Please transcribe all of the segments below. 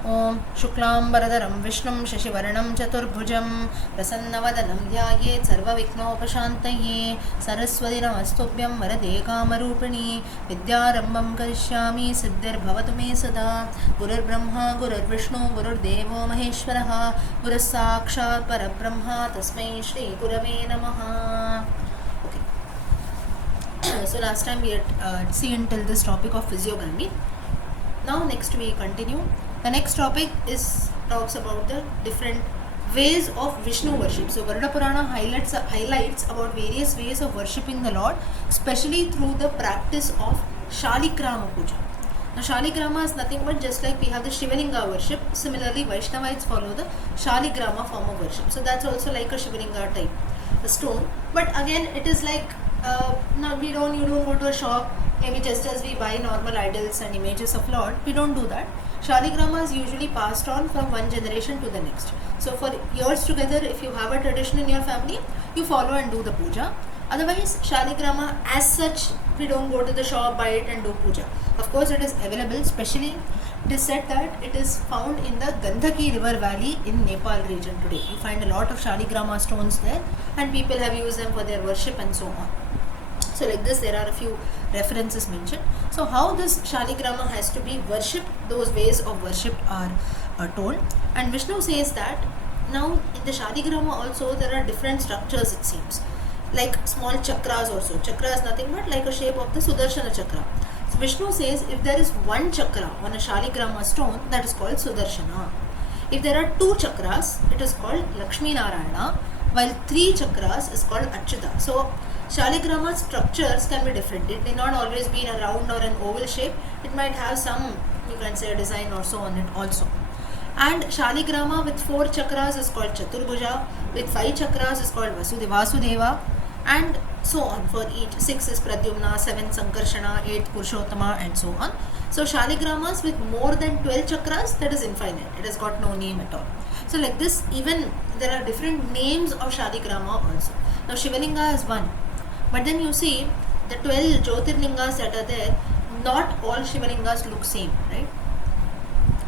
ॐ शुक्लाम्बरधरं विष्णुं शशिवर्णं चतुर्भुजं प्रसन्नवदनं ध्यायेत् सर्वविघ्नोपशान्तये सरस्वती नमस्तुभ्यं वरदे कामरूपिणी विद्यारम्भं करिष्यामि सिद्धिर्भवतु मे सदा गुरुर्ब्रह्मा गुरुर्विष्णु गुरुर्देवो महेश्वरः गुरुः साक्षात् परब्रह्म तस्मै श्रीगुरवे नमः. So last time we had seen till this topic of physiognomy. Now next we continue. The next topic talks about the different ways of Vishnu worship. So Garuda Purana highlights about various ways of worshipping the Lord, especially through the practice of Shaligrama Puja. Now Shaligrama is nothing but just like we have the Shivalinga worship. Similarly, Vaishnavites follow the Shaligrama form of worship. So that's also like a Shivalinga type, a stone. But again, it is like now you don't go to a shop, maybe just as we buy normal idols and images of Lord, we don't do that. Shaligrama is usually passed on from one generation to the next. So for years together, if you have a tradition in your family, you follow and do the puja. Otherwise, Shaligrama as such, we don't go to the shop, buy it and do puja. Of course, it is available, especially it is said that it is found in the Gandhaki river valley in Nepal region today. You find a lot of Shaligrama stones there and people have used them for their worship and so on. So like this, there are a few references mentioned. So how this Shaligrama has to be worshipped, those ways of worship are told. And Vishnu says that now in the Shaligrama also there are different structures, it seems. Like small chakras also. Chakra is nothing but like a shape of the Sudarshana chakra. So Vishnu says if there is one chakra on a Shaligrama stone, that is called Sudarshana. If there are two chakras, it is called Lakshmi Narayana, while three chakras is called Achyuta. So Shaligrama structures can be different. It may not always be in a round or an oval shape. It might have some, you can say, a design or so on it also. And Shaligrama with 4 chakras is called Chaturbhuja, with 5 chakras is called Vasudeva, and so on for each. 6 is Pradyumna, 7 Sankarshana, 8 Purushottama, and so on. So Shaligramas with more than 12 chakras, that is infinite. It has got no name at all. So like this, even there are different names of Shaligrama also. Now Shivalinga is one. But then you see the 12 Jyotirlingas that are there, not all Shivalingas look same, right?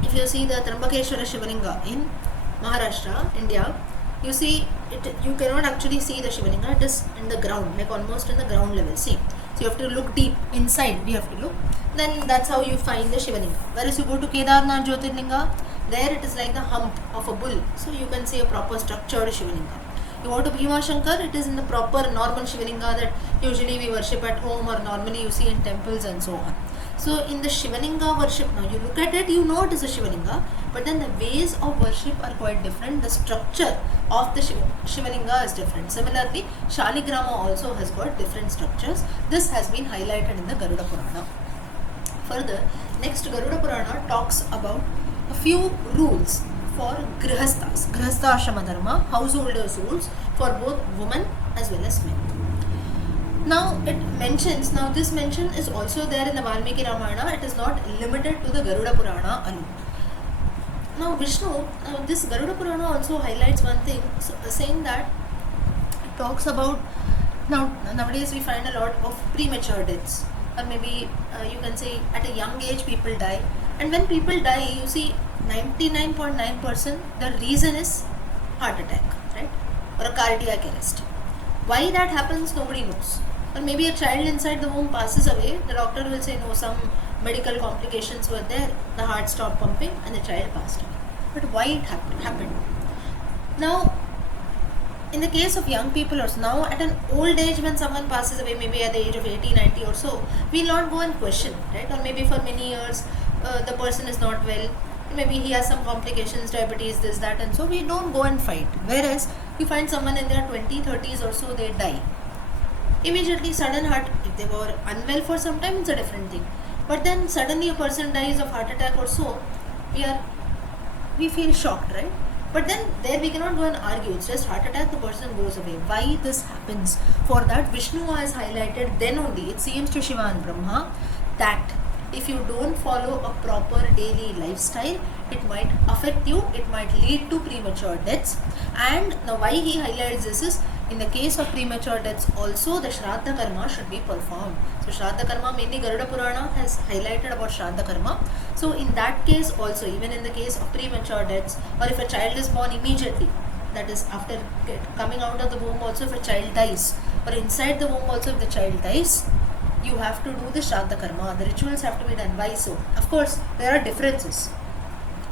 If you see the Trambakeshwara Shivalinga in Maharashtra, India, you see it, you cannot actually see the Shivalinga, it is in the ground, like almost in the ground level, see. So you have to look deep, inside we have to look, then that's how you find the Shivalinga. Whereas you go to Kedarnath Jyotirlinga, there it is like the hump of a bull, so you can see a proper structured Shivalinga. You go to Bhima Shankar, it is in the proper normal Shivalinga that usually we worship at home or normally you see in temples and so on. So in the Shivalinga worship, now you look at it, you know it is a Shivalinga, but then the ways of worship are quite different. The structure of the Shivalinga is different. Similarly, Shaligrama also has got different structures. This has been highlighted in the Garuda Purana. Further, next Garuda Purana talks about a few rules for grihasthas, grihastha ashrama dharma, householders rules for both women as well as men. Now it mentions, now this mention is also there in the Valmiki Ramayana, it is not limited to the Garuda Purana alone. Now Vishnu, this Garuda Purana also highlights one thing, saying that it talks about, nowadays we find a lot of premature deaths, or maybe you can say at a young age people die, and when people die, you see 99.9% the reason is heart attack, right, or a cardiac arrest. Why that happens, nobody knows. Or maybe a child inside the womb passes away, the doctor will say no, some medical complications were there, the heart stopped pumping and the child passed away. But why it happened? Now in the case of young people also, now at an old age when someone passes away, maybe at the age of 80, 90 or so, we will not go and question, right? Or maybe for many years the person is not well, maybe he has some complications, diabetes, this, that, and so we don't go and fight. Whereas you find someone in their 20s, 30s or so, they die. Immediately sudden heart, if they were unwell for some time, it's a different thing. But then suddenly a person dies of heart attack or so, we feel shocked, right? But then there we cannot go and argue, it's just heart attack, the person goes away. Why this happens? For that Vishnu has highlighted then only, it seems to Shiva and Brahma, that if you don't follow a proper daily lifestyle, it might affect you, it might lead to premature deaths. And now why he highlights this is, In the case of premature deaths also, the Shraddha Karma should be performed. So Shraddha Karma, mainly Garuda Purana has highlighted about Shraddha Karma. So in that case also, even in the case of premature deaths, or if a child is born immediately, that is after coming out of the womb also, if a child dies, or inside the womb also if the child dies, you have to do the Shraddha Karma. The rituals have to be done. Why so? Of course, there are differences.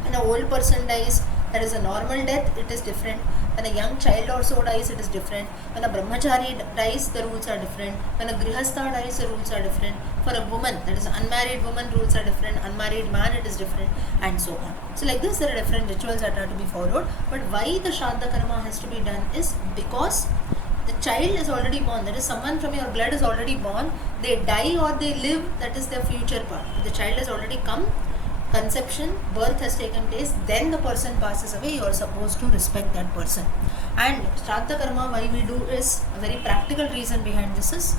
When an old person dies, that is a normal death, it is different. When a young child also dies, it is different. When a brahmachari dies, the rules are different. When a grihastha dies, the rules are different. For a woman, that is an unmarried woman, rules are different. Unmarried man, it is different, and so on. So like this, there are different rituals that are to be followed. But why the Shraddha Karma has to be done is because the child is already born. That is, someone from your blood is already born. They die or they live, that is their future part. The child has already come, conception, birth has taken place, then the person passes away, you are supposed to respect that person. And Shraddha Karma, why we do is, a very practical reason behind this is,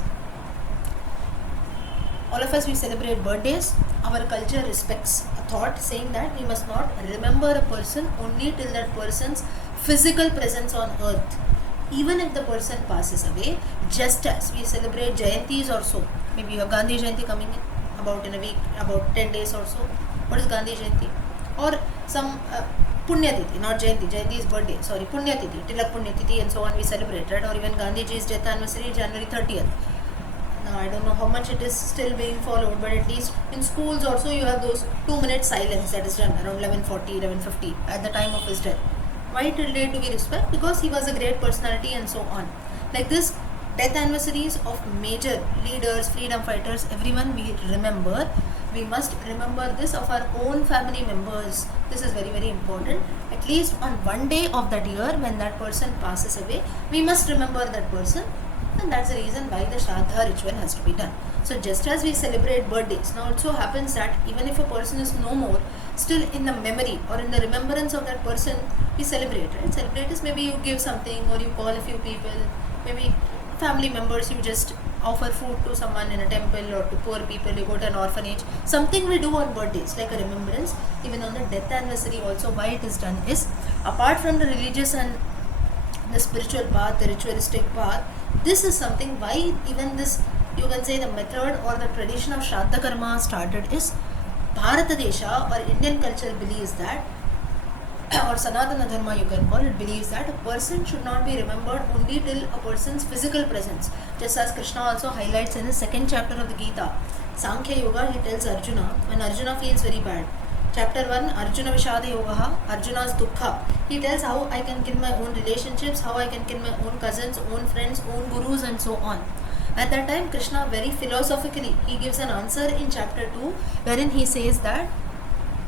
all of us, we celebrate birthdays. Our culture respects a thought saying that we must not remember a person only till that person's physical presence on earth. Even if the person passes away, just as we celebrate Jayantis or so, maybe you have Gandhi Jayanti coming in a week, about 10 days or so. What is Gandhi Jayanti? Or some Punya Tithi, not Jayanti. Jayanti is birthday. Sorry, Punya Tithi, Tilak Punya Tithi, and so on. We celebrate, right? Or even Gandhiji's death anniversary, January 30th. Now I don't know how much it is still being followed, but at least in schools also you have those 2-minute silence that is done around 11:40, 11:50 at the time of his death. Why till date do we respect? Because he was a great personality and so on. Like this, death anniversaries of major leaders, freedom fighters, everyone we remember. We must remember this of our own family members. This is very, very important. At least on one day of that year when that person passes away, we must remember that person. And that's the reason why the Shraddha ritual has to be done. So just as we celebrate birthdays, now it so happens that even if a person is no more, still in the memory or in the remembrance of that person, we celebrate, right? Celebrate is maybe you give something or you call a few people, maybe family members, you just offer food to someone in a temple or to poor people, you go to an orphanage. Something we do on birthdays, like a remembrance. Even on the death anniversary also, why it is done is, apart from the religious and the spiritual path, the ritualistic path, this is something why even this, you can say the method or the tradition of Shraddha Karma started is, Bharata Desha or Indian culture believes that, or Sanatana Dharma you can call it, believes that a person should not be remembered only till a person's physical presence. Just as Krishna also highlights in the second chapter of the Gita, Sankhya Yoga, he tells Arjuna, when Arjuna feels very bad. Chapter 1, Arjuna Vishada Yoga, Arjuna's Dukkha. He tells how I can kill my own relationships, how I can kill my own cousins, own friends, own gurus and so on. At that time, Krishna very philosophically, he gives an answer in chapter 2, wherein he says that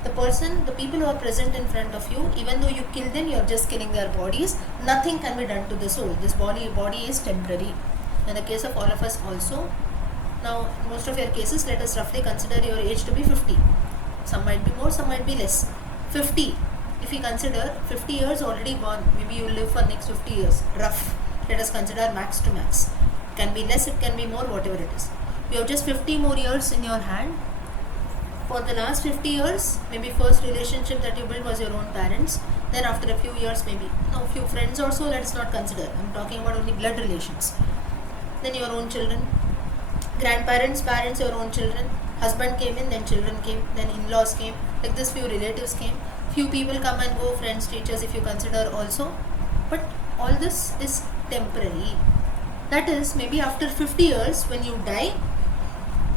the people who are present in front of you, even though you kill them, you are just killing their bodies. Nothing can be done to the soul. This body is temporary. In the case of all of us also, now in most of your cases, let us roughly consider your age to be 50. Some might be more, some might be less. 50. If we consider 50 years already gone, maybe you will live for next 50 years. Rough. Let us consider max to max. It can be less, it can be more, whatever it is. You have just 50 more years in your hand. For the last 50 years, maybe first relationship that you built was your own parents. Then after a few years, maybe a few friends or so, let's not consider. I'm talking about only blood relations. Then your own children. Grandparents, parents, your own children. Husband came in, then children came, then in-laws came. Like this, few relatives came. Few people come and go, friends, teachers, if you consider also. But all this is temporary. That is, maybe after 50 years, when you die,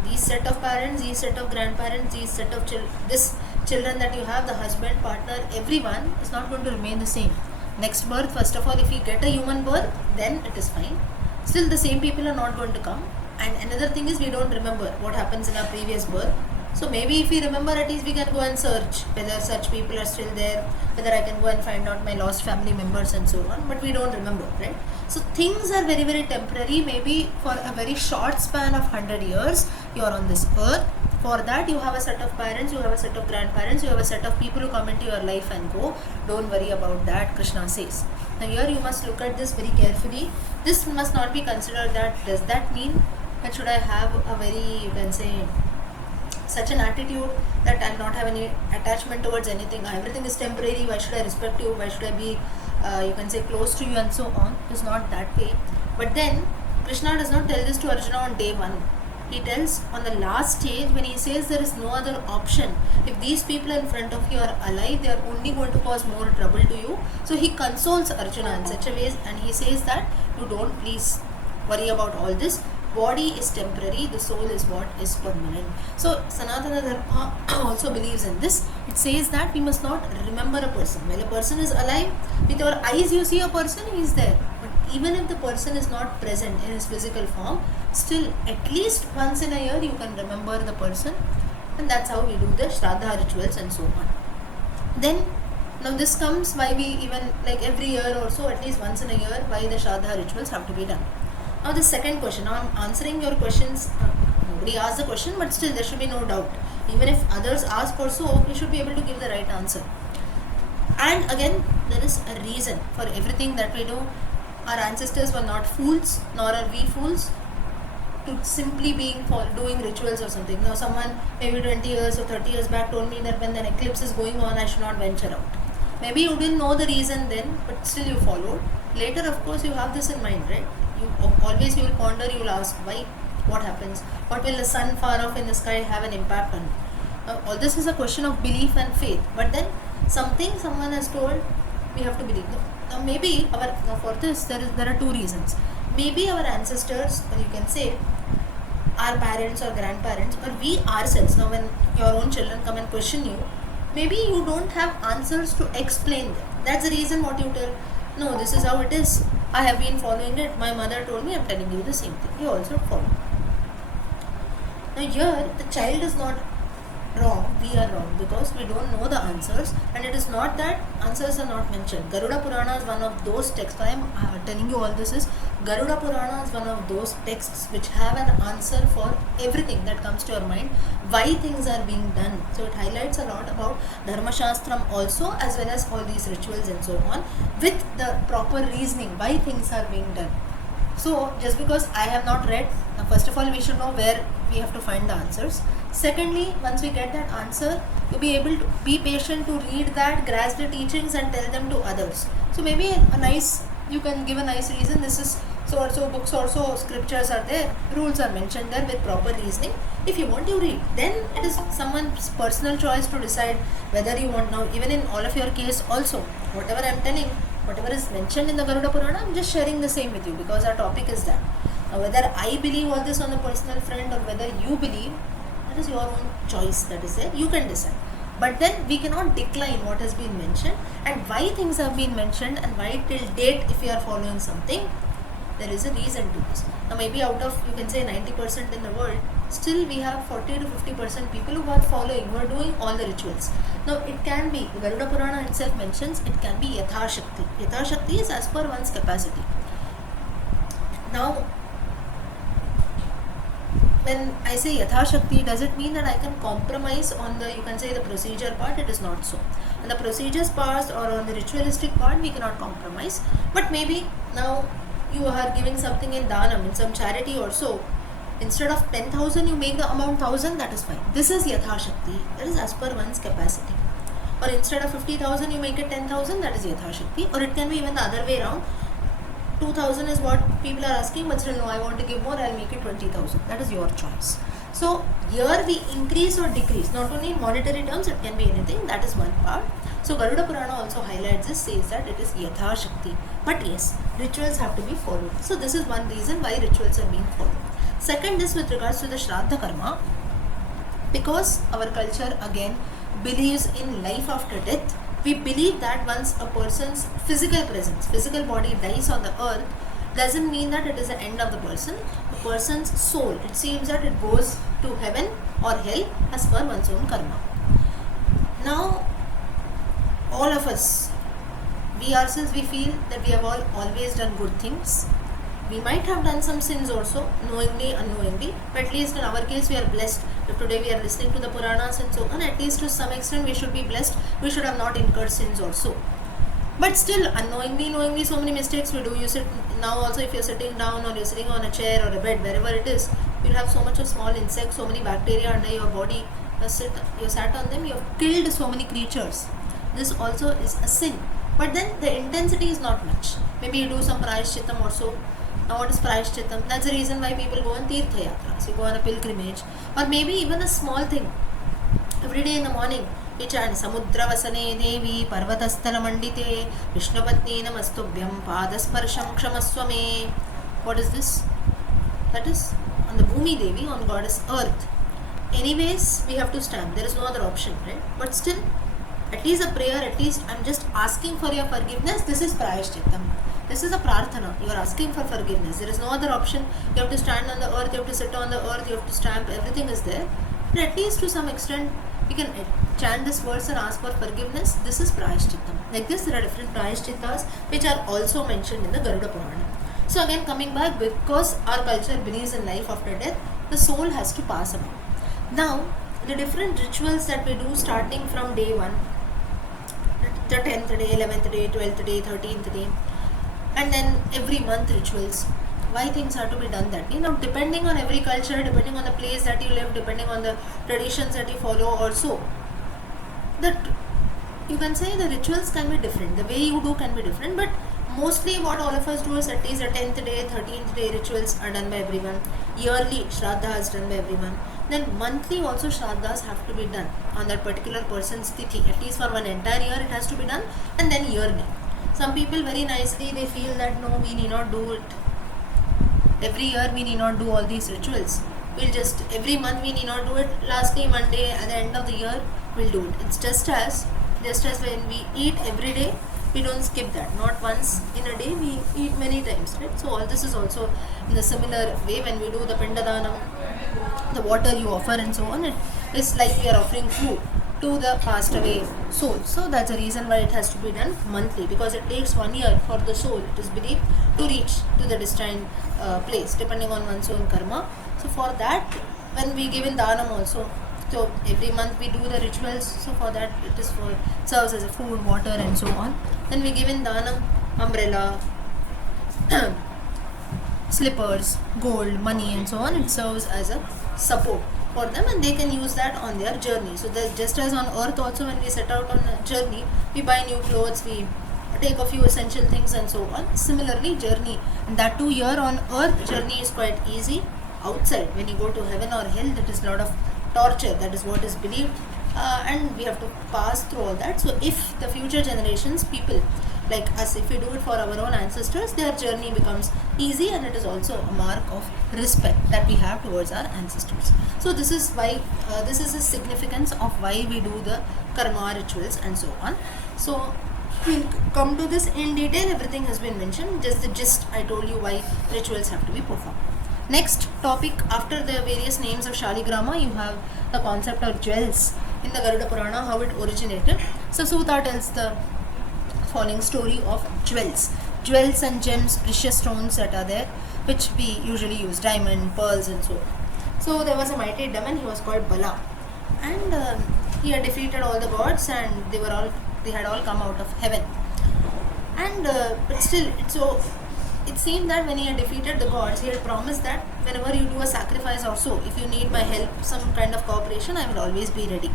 these set of parents, these set of grandparents, these set of children that you have, the husband, partner, everyone is not going to remain the same. Next birth, first of all, if we get a human birth, then it is fine. Still the same people are not going to come. And another thing is, we don't remember what happens in our previous birth. So maybe if we remember, at least we can go and search whether such people are still there, whether I can go and find out my lost family members and so on. But we don't remember, right? So things are very, very temporary. Maybe for a very short span of 100 years, you are on this earth. For that, you have a set of parents, you have a set of grandparents, you have a set of people who come into your life and go. Don't worry about that, Krishna says. Now here you must look at this very carefully. This must not be considered that, does that mean that should I have a very, you can say, such an attitude that I'll not have any attachment towards anything. Everything is temporary. Why should I respect you? Why should I be, you can say, close to you and so on? It is not that way. But then Krishna does not tell this to Arjuna on day one. He tells on the last stage when he says there is no other option. If these people in front of you are alive, they are only going to cause more trouble to you. So he consoles Arjuna in such a way, and he says that you don't please worry about all this. Body is temporary, the soul is what is permanent. So Sanatana Dharma also believes in this. It says that we must not remember a person. While a person is alive, with your eyes you see a person, he is there. But even if the person is not present in his physical form, still at least once in a year you can remember the person, and that's how we do the Shraddha rituals and so on. Then now this comes why we even like every year or so, at least once in a year, why the Shraddha rituals have to be done. Now the second question, now I'm answering your questions, nobody asked the question, but still there should be no doubt. Even if others ask also, we should be able to give the right answer. And again, there is a reason for everything that we do. Our ancestors were not fools, nor are we fools to simply being for doing rituals or something. Now someone maybe 20 years or 30 years back told me that when an eclipse is going on, I should not venture out. Maybe you didn't know the reason then, but still you followed. Later, of course, you have this in mind, right? You will ponder, you will ask why, what happens, what will the sun far off in the sky have an impact on you. All this is a question of belief and faith, but then something someone has told, we have to believe. Now maybe for this there are two reasons. Maybe our ancestors, or you can say our parents or grandparents, or we ourselves, now when your own children come and question you, maybe you don't have answers to explain them. That's the reason what you tell, no, this is how it is, I have been following it, my mother told me, I'm telling you the same thing, you also follow. Now here the child is not wrong, we are wrong, because we don't know the answers, and it is not that answers are not mentioned. Garuda Purana is one of those texts. Why I am telling you all this is, Garuda Purana is one of those texts which have an answer for everything that comes to your mind, why things are being done. So it highlights a lot about Dharma Shastram also, as well as all these rituals and so on, with the proper reasoning why things are being done. So just because I have not read, first of all we should know where we have to find the answers. Secondly, once we get that answer, to be able to be patient to read that, grasp the teachings and tell them to others. So maybe you can give a nice reason, this is so books also, scriptures are there, rules are mentioned there with proper reasoning. If you want, you read. Then it is someone's personal choice to decide whether you want. Now even in all of your case also, whatever I am telling, whatever is mentioned in the Garuda Purana, I am just sharing the same with you because our topic is that. Now whether I believe all this on the personal front or whether you believe, that is your own choice, that is there, you can decide. But then we cannot decline what has been mentioned and why things have been mentioned and why till date if we are following something, there is a reason to this. Now maybe out of, you can say 90% in the world, still we have 40 to 50% people who are following, who are doing all the rituals. Now it can be, Garuda Purana itself mentions, it can be Yatha Shakti. Yatha Shakti is as per one's capacity. Now when I say Yatha Shakti, does it mean that I can compromise on the, you can say the procedure part? It is not so. On the procedures part or on the ritualistic part, we cannot compromise. But maybe now you are giving something in Dhanam, in some charity or so. Instead of 10,000, you make the amount 1,000, that is fine. This is Yatha Shakti, that is as per one's capacity. Or instead of 50,000, you make it 10,000, that is Yatha Shakti. Or it can be even the other way around. 2,000 is what people are asking, but still no, I want to give more, I'll make it 20,000. That is your choice. So here we increase or decrease, not only in monetary terms, it can be anything, that is one part. So Garuda Purana also highlights this, says that it is Yatha Shakti. But yes, rituals have to be followed. So this is one reason why rituals are being followed. Second is with regards to the Shraddha Karma, because our culture again believes in life after death. We believe that once a person's physical presence, physical body dies on the earth, doesn't mean that it is the end of the person. The person's soul, it seems that it goes to heaven or hell as per one's own karma. Now, all of us, we ourselves, we feel that we have always done good things. We might have done some sins also, knowingly, unknowingly, but at least in our case we are blessed. If today we are listening to the Puranas and so on, at least to some extent we should be blessed. We should have not incurred sins also. But still, unknowingly, knowingly, so many mistakes we do. You sit now also, if you're sitting down or you're sitting on a chair or a bed, wherever it is, you'll have so much of small insects, so many bacteria under your body. You sat on them, you have killed so many creatures. This also is a sin. But then the intensity is not much. Maybe you do some prayashchitam or so. Now what is prayashchitam? That's the reason why people go on tirtha yatras. You go on a pilgrimage. Or maybe even a small thing. Every day in the morning, we chant Samudravasane Devi Parvatasthala Mandite Vishnupatni Namastubhyam Padasparsham Kshamaswame. What is this? That is on the Bhumi Devi, on goddess earth. Anyways, we have to stand. There is no other option, right? But still, at least a prayer, at least I'm just asking for your forgiveness. This is prayashchitam. This is a prarthana. You are asking for forgiveness. There is no other option. You have to stand on the earth, you have to sit on the earth, you have to stamp, everything is there. But at least to some extent, we can chant this verse and ask for forgiveness. This is prayashchitam. Like this, there are different prayashchittas which are also mentioned in the Garuda Purana. So again, coming back, because our culture believes in life after death, the soul has to pass away. Now, the different rituals that we do starting from day 1, the 10th day, 11th day, 12th day, 13th day, and then every month rituals. Why things have to be done that way? Now, depending on every culture, depending on the place that you live, depending on the traditions that you follow also, that you can say the rituals can be different. The way you do can be different, but mostly what all of us do is at least the 10th day, 13th day rituals are done by everyone. Yearly Shraddha is done by everyone. Then monthly also Shraddhas have to be done on that particular person's tithi. At least for one entire year it has to be done, and then yearly. Some people very nicely, they feel that no, we need not do it. Every year we need not do all these rituals. We'll just, every month we need not do it. Lastly, Monday at the end of the year, we'll do it. It's just as when we eat every day, we don't skip that. Not once in a day, we eat many times, right? So all this is also in a similar way. When we do the Pindadanam, the water you offer and so on, it is like we are offering food to the passed away soul. So that's the reason why it has to be done monthly, because it takes 1 year for the soul, it is believed, to reach to the destined place depending on one's own karma. So for that, when we give in dhanam also, so every month we do the rituals, so for that it is for, serves as a food, water and so on. Then we give in dhanam, umbrella, slippers, gold, money and so on. It serves as a support for them, and they can use that on their journey. So just as on earth also, when we set out on a journey, we buy new clothes, we take a few essential things and so on. Similarly, journey, and that too here on earth, journey is quite easy. Outside, when you go to heaven or hell, that is a lot of torture. That is what is believed, and we have to pass through all that. So if the future generations, people like us, if we do it for our own ancestors, their journey becomes easy, and it is also a mark of respect that we have towards our ancestors. So this is why, this is the significance of why we do the karma rituals and so on. So we'll come to this in detail. Everything has been mentioned, just the gist I told you why rituals have to be performed. Next topic, after the various names of Shaligrama, you have the concept of jewels in the Garuda Purana, how it originated. So Suta tells the following story of jewels. Jewels and gems, precious stones that are there, which we usually use, diamond, pearls and so on. So there was a mighty demon, he was called Bala, and he had defeated all the gods, and they had all come out of heaven. And but still, it seemed that when he had defeated the gods, he had promised that whenever you do a sacrifice or so, if you need my help, some kind of cooperation, I will always be ready.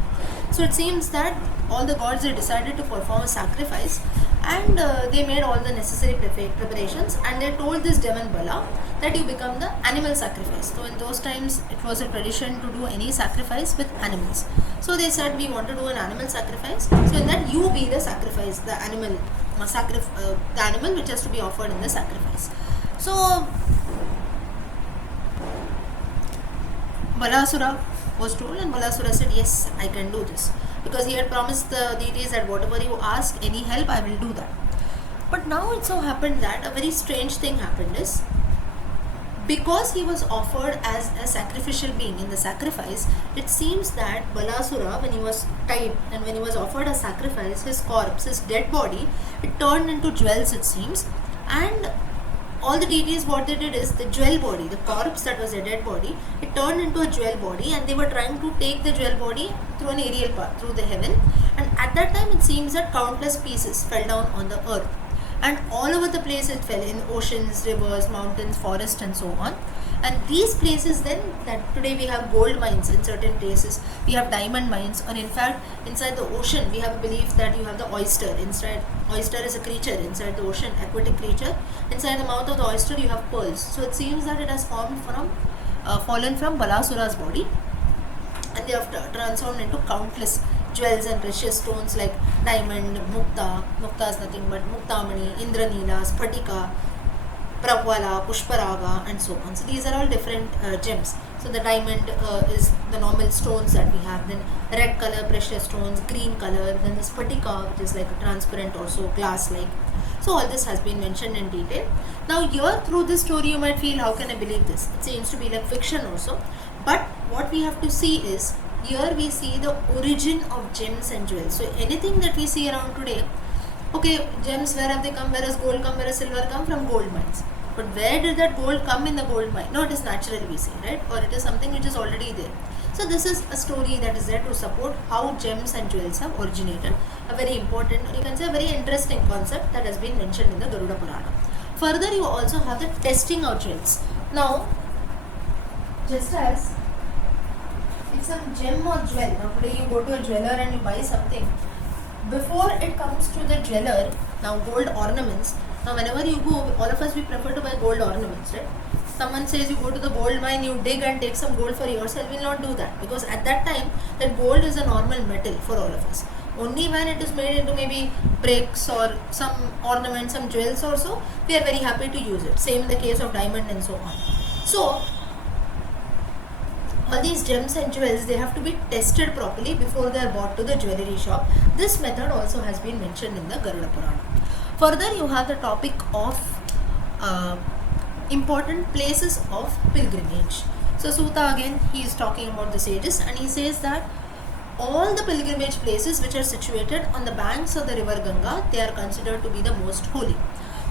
So it seems that all the gods, they decided to perform a sacrifice, and they made all the necessary preparations, and they told this demon Bala that you become the animal sacrifice. So in those times, it was a tradition to do any sacrifice with animals. So they said, we want to do an animal sacrifice, so in that you be the sacrifice, the animal, the animal which has to be offered in the sacrifice. So Balasura was told, and Balasura said, yes, I can do this, because he had promised the deities that whatever you ask, any help, I will do that. But now it so happened that a very strange thing happened is, because he was offered as a sacrificial being in the sacrifice, it seems that Balasura, when he was tied and when he was offered a sacrifice, his corpse, his dead body, it turned into jewels, it seems. And all the deities, what they did is, the jewel body, the corpse that was a dead body, it turned into a jewel body, and they were trying to take the jewel body through an aerial path, through the heaven. And at that time, it seems that countless pieces fell down on the earth, and all over the place it fell, in oceans, rivers, mountains, forests and so on. And these places then, that today we have gold mines in certain places, we have diamond mines, or in fact inside the ocean we have a belief that you have the oyster inside. Oyster is a creature inside the ocean, aquatic creature. Inside the mouth of the oyster you have pearls. So it seems that it has fallen from Balasura's body, and they have transformed into countless jewels and precious stones like diamond, mukta. Mukta is nothing but muktamani, indranila, spatika, Prabhala, Pushparaga, and so on. So these are all different gems. So the diamond is the normal stones that we have. Then red color precious stones, green color. Then the spatika, which is like a transparent, also glass-like. So all this has been mentioned in detail. Now here through this story you might feel, how can I believe this? It seems to be like fiction also. But what we have to see is, here we see the origin of gems and jewels. So anything that we see around today, okay, gems, where have they come? Where has gold come? Where has silver come? From gold mines. But where did that gold come in the gold mine? No, it is natural, we say, right? Or it is something which is already there. So this is a story that is there to support how gems and jewels have originated. A very important, you can say a very interesting concept that has been mentioned in the Garuda Purana. Further, you also have the testing of jewels. Now, just as if some gem or jewel, now today you go to a jeweler and you buy something, before it comes to the jeweler, now gold ornaments, now whenever you go, all of us, we prefer to buy gold ornaments, right? Someone says you go to the gold mine, you dig and take some gold for yourself, we will not do that, because at that time that gold is a normal metal for all of us. Only when it is made into maybe bricks or some ornaments, some jewels or so, we are very happy to use it. Same in the case of diamond and so on. So all these gems and jewels, they have to be tested properly before they are bought to the jewelry shop. This method also has been mentioned in the Garuda Purana. Further, you have the topic of important places of pilgrimage. So Suta again, he is talking about the sages, and he says that all the pilgrimage places which are situated on the banks of the river Ganga, they are considered to be the most holy.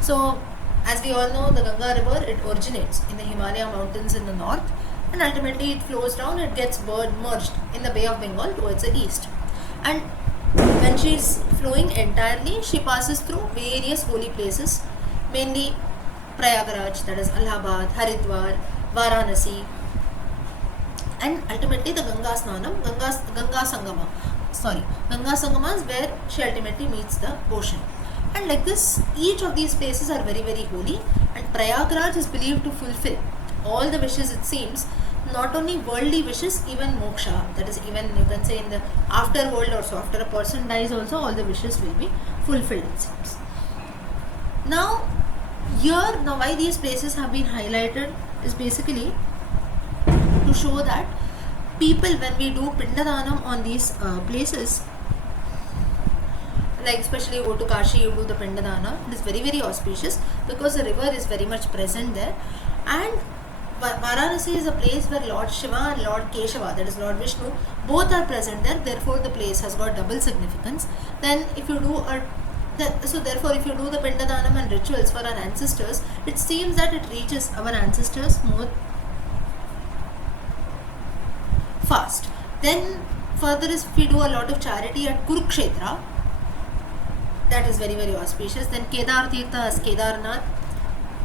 So as we all know, the Ganga river, it originates in the Himalaya mountains in the north, and ultimately it flows down, it gets merged in the Bay of Bengal towards the east. And when she is flowing entirely, she passes through various holy places, mainly Prayagraj, that is Allahabad, Haridwar, Varanasi, and ultimately the Ganga Sangama is where she ultimately meets the ocean. And like this, each of these places are very, very holy, and Prayagraj is believed to fulfill all the wishes, it seems, not only worldly wishes, even moksha, that is even, you can say, in the afterworld also, after a person dies also, all the wishes will be fulfilled, it seems. Now why these places have been highlighted is basically to show that people, when we do Pindadanam on these places, like especially you go to Kashi, you do the Pindadana, it is very, very auspicious because the river is very much present there. And Varanasi is a place where Lord Shiva and Lord Keshava, that is Lord Vishnu, both are present there. Therefore, the place has got double significance. Then, if you do therefore, if you do the Pindadanam and rituals for our ancestors, it seems that it reaches our ancestors more fast. Then, further, if we do a lot of charity at Kurukshetra, that is very, very auspicious. Then Kedar Tirtha as Kedarnath.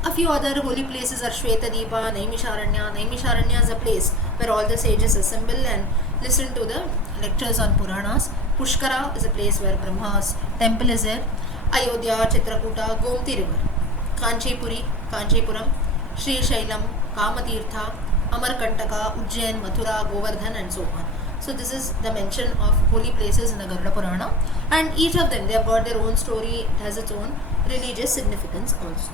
A few other holy places are Shwetadeepa, Naimisharanya. Naimisharanya is a place where all the sages assemble and listen to the lectures on Puranas. Pushkara is a place where Brahma's temple is there. Ayodhya, Chitrakuta, Gomti river. Kanchipuram, Sri Shailam, Kamatirtha, Amarkantaka, Ujjain, Mathura, Govardhan, and so on. So this is the mention of holy places in the Garuda Purana, and each of them, they have got their own story, it has its own religious significance also.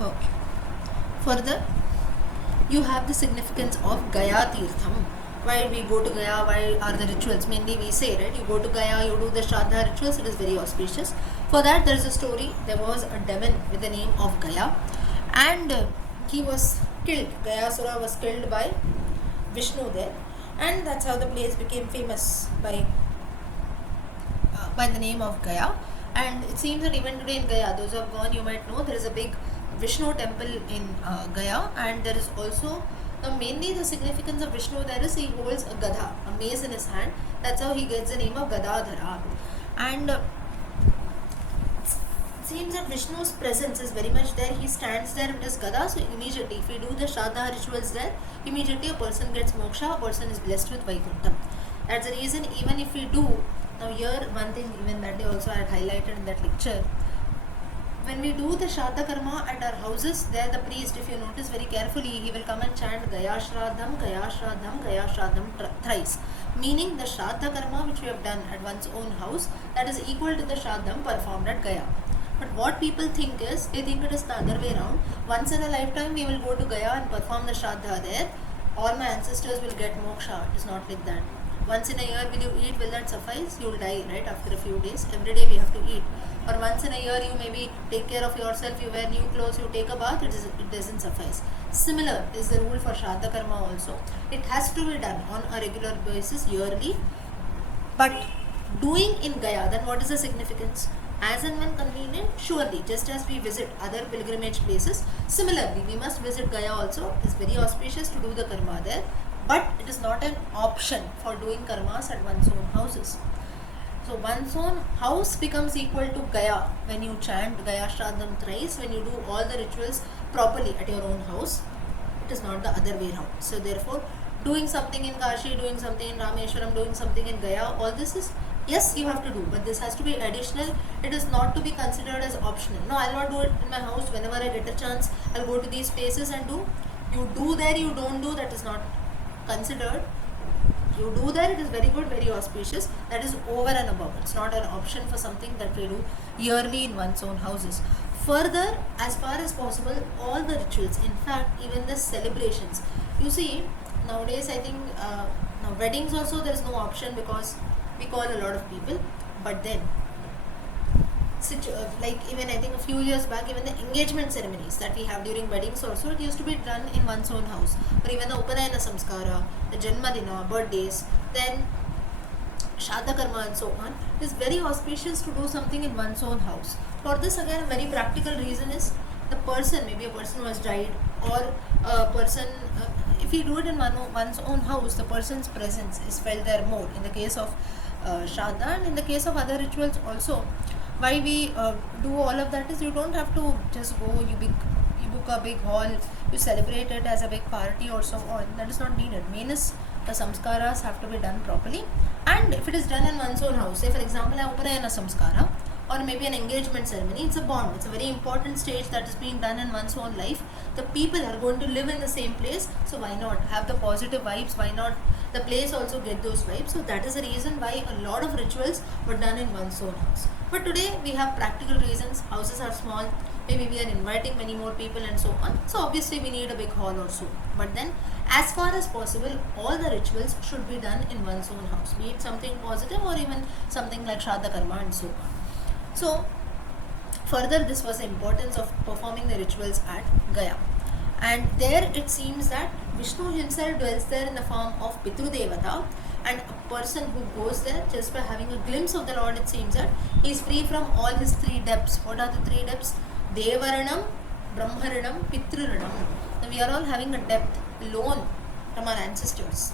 Okay. Further, you have the significance of Gaya Tirtham. Why we go to Gaya, why are the rituals? Mainly we say, right, you go to Gaya, you do the Shraddha rituals, it is very auspicious. For that, there is a story. There was a demon with the name of Gaya, and he was killed. Gayasura was killed by Vishnu there, and that's how the place became famous by the name of Gaya. And it seems that even today in Gaya, those who have gone, you might know there is a big Vishnu temple in Gaya, and there is also mainly the significance of Vishnu there is he holds a Gadha, a mace in his hand. That's how he gets the name of Gadadhara. And seems that Vishnu's presence is very much there. He stands there with his gada, so immediately if we do the Shraddha rituals there, immediately a person gets moksha, a person is blessed with Vaikuntha. That's the reason even if we do, now here one thing even that day also I had highlighted in that lecture, when we do the Shraddha Karma at our houses, there the priest, if you notice very carefully, he will come and chant Gaya Shraddham, Gaya Shraddham, Gaya Shraddham thrice. Meaning the Shraddha Karma which we have done at one's own house, that is equal to the Shraddham performed at Gaya. But what people think is, they think it is the other way around. Once in a lifetime we will go to Gaya and perform the Shraddha there. All my ancestors will get moksha. It is not like that. Once in a year will you eat, will that suffice? You will die, right, after a few days. Every day we have to eat. Or once in a year you maybe take care of yourself, you wear new clothes, you take a bath, it doesn't suffice. Similar is the rule for Shraddha Karma also. It has to be done on a regular basis, yearly. But doing in Gaya, then what is the significance? As and when convenient, surely, just as we visit other pilgrimage places, similarly, we must visit Gaya also. It is very auspicious to do the karma there, but it is not an option for doing karmas at one's own houses. So one's own house becomes equal to Gaya when you chant Gaya Shraddham thrice, when you do all the rituals properly at your own house. It is not the other way around. So therefore, doing something in Kashi, doing something in Rameshwaram, doing something in Gaya, all this is, yes, you have to do, but this has to be additional. It is not to be considered as optional. No, I'll not do it in my house. Whenever I get a chance, I'll go to these places and do. You do there, you don't do, that is not considered. You do there, it is very good, very auspicious. That is over and above. It's not an option for something that we do yearly in one's own houses. Further, as far as possible, all the rituals, in fact, even the celebrations. You see, nowadays I think, now weddings also there is no option because we call a lot of people. But then, like even I think a few years back, even the engagement ceremonies that we have during weddings also, it used to be done in one's own house. Or even the Upanayana Samskara, the Janmadina, birthdays, then Shraddha Karma and so on. It is very auspicious to do something in one's own house. For this again, a very practical reason is the person, maybe a person who has died, or a person, if you do it in one's own house, the person's presence is felt there more. In the case of Shraddha and in the case of other rituals also, why we do all of that is you don't have to just go, you book a big hall, you celebrate it as a big party or so on. That is not needed. Main is the samskaras have to be done properly, and if it is done in one's own house, say for example a Upanayana Samskara or maybe an engagement ceremony, it's a bond, it's a very important stage that is being done in one's own life. The people are going to live in the same place, so why not have the positive vibes, why not the place also get those vibes? So that is the reason why a lot of rituals were done in one's own house. But today we have practical reasons, houses are small, maybe we are inviting many more people and so on, so obviously we need a big hall or so. But then as far as possible, all the rituals should be done in one's own house, be it something positive or even something like Shraddha Karma and so on. So further, this was the importance of performing the rituals at Gaya. And there it seems that Vishnu himself dwells there in the form of Pitru Devata, and a person who goes there, just by having a glimpse of the Lord, it seems that he is free from all his three debts. What are the three debts? Devaranam, Brahmaranam, Pitruranam. Now we are all having a debt, loan from our ancestors.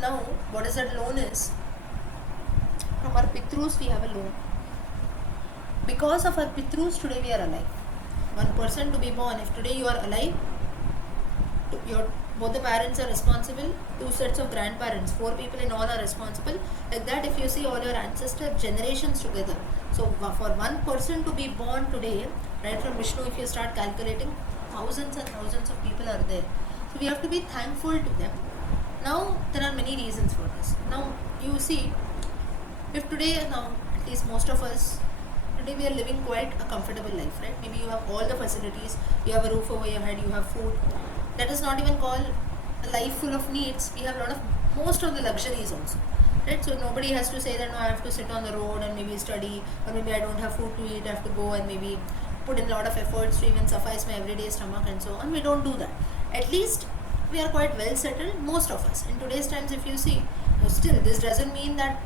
Now what is that loan is? From our Pitrus we have a loan. Because of our Pitrus today we are alive. One person to be born, if today you are alive, both the parents are responsible, two sets of grandparents, 4 people in all are responsible. Like that, if you see all your ancestor generations together. So for one person to be born today, right from Vishnu, if you start calculating, thousands and thousands of people are there. So we have to be thankful to them. Now there are many reasons for this. Now you see, if today, now at least most of us, today we are living quite a comfortable life, right? Maybe you have all the facilities, you have a roof over your head, you have food. That is not even called a life full of needs. We have most of the luxuries also, right? So nobody has to say that no, I have to sit on the road and maybe study, or maybe I don't have food to eat, I have to go and maybe put in a lot of efforts to even suffice my everyday stomach and so on. We don't do that. At least we are quite well settled, most of us. In today's times, if you see, still this doesn't mean that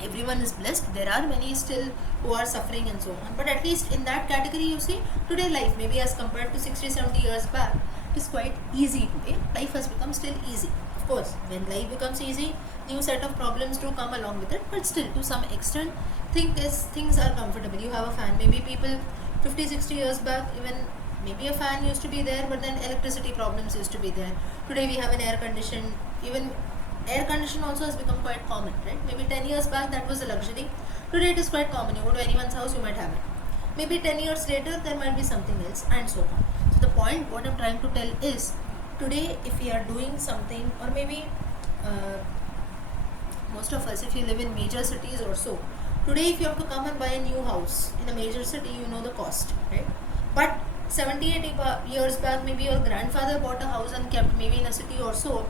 everyone is blessed. There are many still who are suffering and so on. But at least in that category, you see, today life, maybe as compared to 60, 70 years back, it is quite easy today. Life has become still easy. Of course, when life becomes easy, new set of problems do come along with it, but still to some extent things are comfortable. You have a fan. Maybe people 50, 60 years back, even maybe a fan used to be there, but then electricity problems used to be there. Today we have an air condition. Even air condition also has become quite common, right? Maybe 10 years back that was a luxury. Today it is quite common. You go to anyone's house, you might have it. Maybe 10 years later there might be something else, and so on. So the point what I'm trying to tell is, today if we are doing something, or maybe most of us, if you live in major cities or so, today if you have to come and buy a new house in a major city, you know the cost, right? But 70, 80 years back, maybe your grandfather bought a house and kept, maybe in a city or so,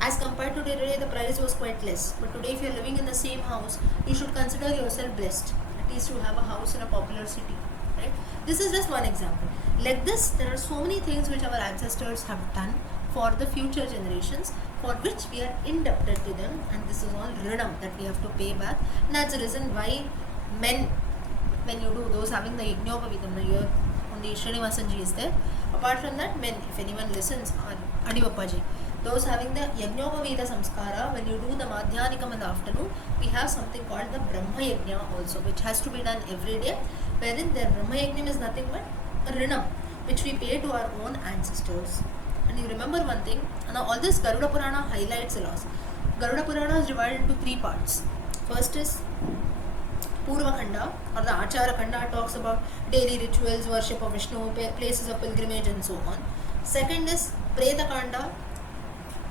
as compared to today, the price was quite less. But today if you're living in the same house, you should consider yourself blessed, at least you have a house in a popular city, right? This is just one example. Like this, there are so many things which our ancestors have done for the future generations, for which we are indebted to them, and this is all rinam that we have to pay back. And that's the reason why men, when you do those having the Yajñopavitam, here only Srinivasanji is there. Apart from that, men, if anyone listens, or Adivappaji, those having the Yajñopavita Samskara, when you do the Madhyanikam in the afternoon, we have something called the Brahma Yajna also, which has to be done every day, wherein the Brahma Yajnam is nothing but a rinam, which we pay to our own ancestors. And you remember one thing, now all this Garuda Purana highlights a lot. Garuda Purana is divided into three parts. First is Purva Khanda, or the Achara Khanda, talks about daily rituals, worship of Vishnu, places of pilgrimage and so on. Second is Preta Khanda,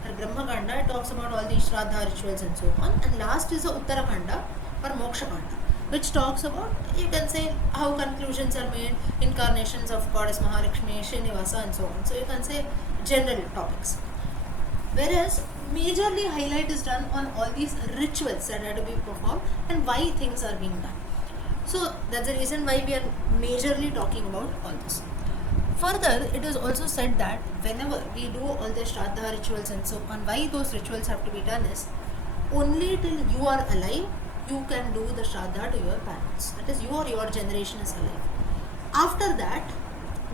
or Brahma Khanda, it talks about all these Shraddha rituals and so on. And last is the Uttara Khanda, or Moksha Khanda, which talks about, you can say, how conclusions are made, incarnations of Goddess Mahalakshmi, Srinivasa and so on. So you can say general topics. Whereas majorly highlight is done on all these rituals that are to be performed and why things are being done. So that's the reason why we are majorly talking about all this. Further, it is also said that whenever we do all the Shraddha rituals and so on, why those rituals have to be done is, only till you are alive, you can do the Shraddha to your parents. That is, you or your generation is alive. After that,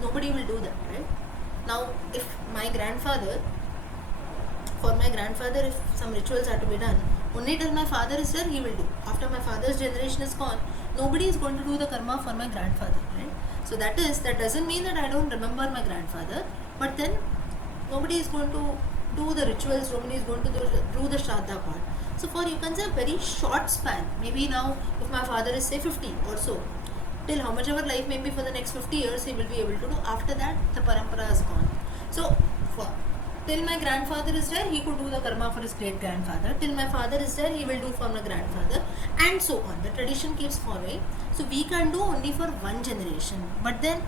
nobody will do that, right? Now, if my grandfather, for my grandfather, if some rituals are to be done, only till my father is there, he will do. After my father's generation is gone, nobody is going to do the karma for my grandfather, right? So that doesn't mean that I don't remember my grandfather, but then nobody is going to do the rituals, nobody is going to do the Shraddha part. So for, you can say, a very short span, maybe now if my father is say 50 or so, till how much ever life may be for the next 50 years, he will be able to do. After that, the parampara is gone. So till my grandfather is there, he could do the karma for his great grandfather. Till my father is there, he will do for my grandfather, and so on. The tradition keeps following. So we can do only for one generation, but then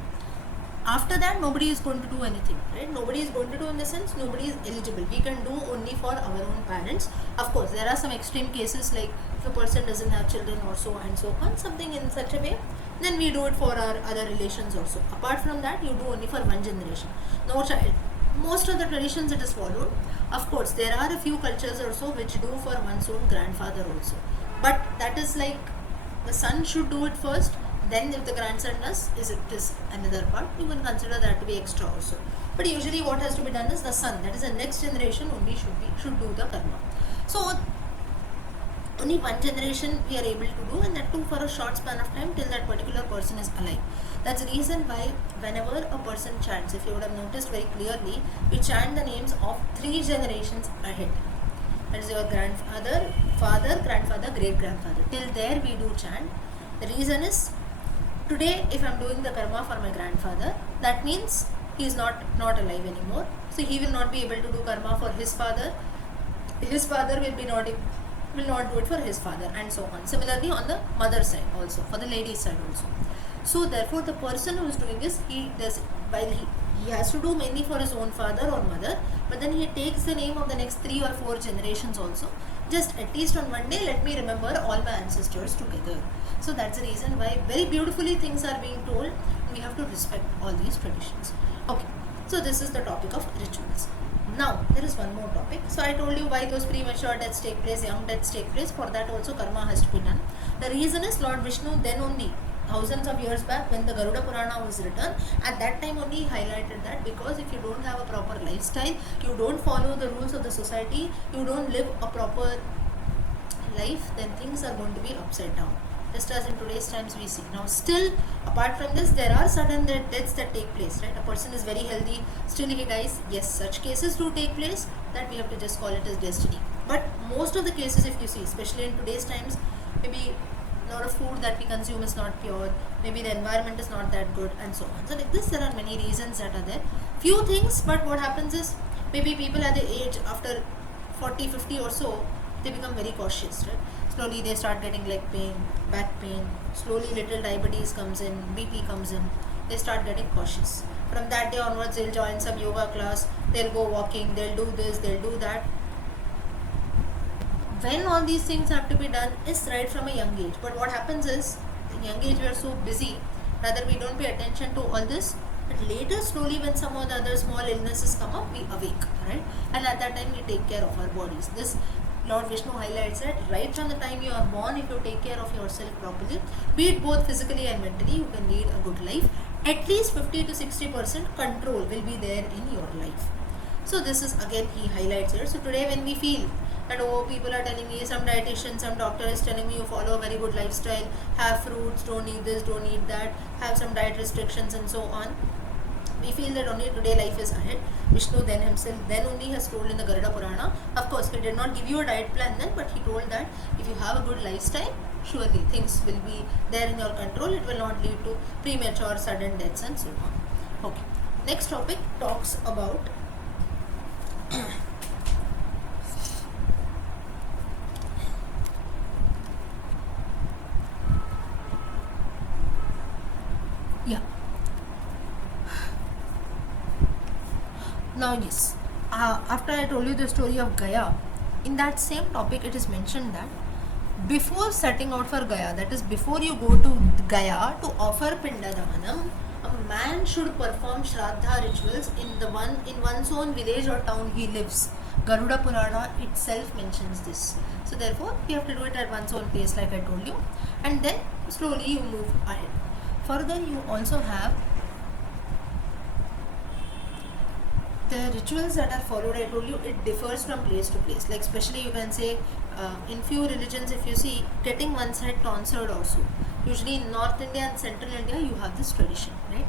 after that, nobody is going to do anything, right? Nobody is going to do, in the sense, nobody is eligible. We can do only for our own parents. Of course, there are some extreme cases, like if a person doesn't have children or so and so on, something in such a way, then we do it for our other relations also. Apart from that, you do only for one generation, no child. Most of the traditions it is followed. Of course, there are a few cultures also which do for one's own grandfather also, but that is like the son should do it first. Then if the grandson does, it is another part. You can consider that to be extra also. But usually what has to be done is the son, that is the next generation, only should do the karma. So only one generation we are able to do, and that too for a short span of time, till that particular person is alive. That's the reason why whenever a person chants, if you would have noticed very clearly, we chant the names of 3 generations ahead. That is your grandfather, father, grandfather, great grandfather. Till there we do chant. The reason is, today if I am doing the karma for my grandfather, that means he is not alive anymore. So he will not be able to do karma for his father. His father will not do it for his father, and so on. Similarly on the mother side also, for the lady's side also. So therefore the person who is doing this, he does, while he has to do mainly for his own father or mother, but then he takes the name of the next 3 or 4 generations also. Just at least on one day, let me remember all my ancestors together. So that's the reason why very beautifully things are being told. We have to respect all these traditions. Okay, so this is the topic of rituals. Now there is one more topic. So I told you why those premature deaths take place, young deaths take place. For that also karma has to be done. The reason is Lord Vishnu then only thousands of years back when the Garuda Purana was written. At that time only he highlighted that, because if you don't have a proper lifestyle, you don't follow the rules of the society, you don't live a proper life, then things are going to be upside down, just as in today's times we see. Now still, apart from this, there are sudden deaths that take place, right? A person is very healthy, still he dies. Yes, such cases do take place, that we have to just call it as destiny. But most of the cases, if you see, especially in today's times, maybe a lot of food that we consume is not pure, maybe the environment is not that good, and so on. So like this, there are many reasons that are there, few things. But what happens is, maybe people at the age after 40, 50 or so, they become very cautious, right? Slowly they start getting leg pain, back pain, slowly little diabetes comes in, BP comes in, they start getting cautious. From that day onwards, they'll join some yoga class, they'll go walking, they'll do this, they'll do that. When all these things have to be done is right from a young age. But what happens is, in young age we are so busy, rather we don't pay attention to all this. But later, slowly, when some of the other small illnesses come up, we awake, right? And at that time we take care of our bodies. This Lord Vishnu highlights that right from the time you are born, if you take care of yourself properly, be it both physically and mentally, you can lead a good life. At least 50 to 60% control will be there in your life. So this is again he highlights here. So today when we feel that, oh, people are telling me, some dietitian, some doctor is telling me you follow a very good lifestyle, have fruits, don't eat this, don't eat that, have some diet restrictions and so on. We feel that only today life is ahead. Vishnu then himself then only has told in the Garuda Purana. Of course, he did not give you a diet plan then, but he told that if you have a good lifestyle, surely things will be there in your control. It will not lead to premature, sudden deaths and so on. Okay. Next topic talks about yeah. Now yes, after I told you the story of Gaya, in that same topic it is mentioned that before setting out for Gaya, that is before you go to Gaya to offer Pindadamanam, a man should perform Shraddha rituals in one's own village or town he lives. Garuda Purana itself mentions this. So therefore, you have to do it at one's own pace, like I told you, and then slowly you move ahead. Further, you also have the rituals that are followed. I told you it differs from place to place. Like especially you can say in few religions, if you see, getting one's head tonsured also. Usually in North India and Central India you have this tradition, right?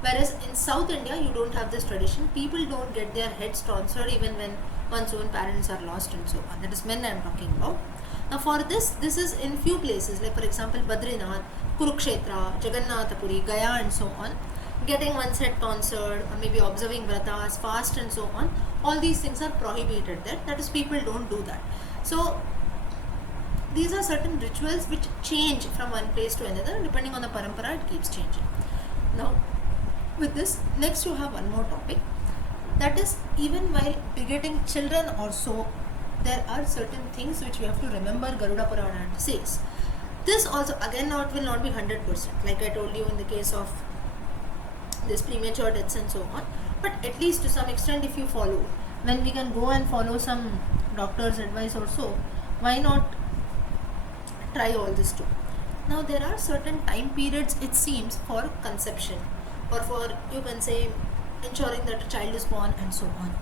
Whereas in South India you don't have this tradition. People don't get their heads tonsured even when one's own parents are lost and so on. That is men I am talking about. Now for this is in few places, like for example Badrinath, Kurukshetra, Jagannathapuri, Gaya and so on. Getting one's head tonsured or maybe observing vratas, fast and so on, all these things are prohibited there. That is, people don't do that. So these are certain rituals which change from one place to another. Depending on the parampara, it keeps changing. Now with this, next you have one more topic, that is, even while begetting children also, there are certain things which we have to remember. Garuda Purana says this also, again, will not be 100%, like I told you in the case of this premature deaths and so on, but at least to some extent if you follow, when we can go and follow some doctor's advice also, why not try all this too. Now there are certain time periods, it seems, for conception or for, you can say, ensuring that a child is born and so on.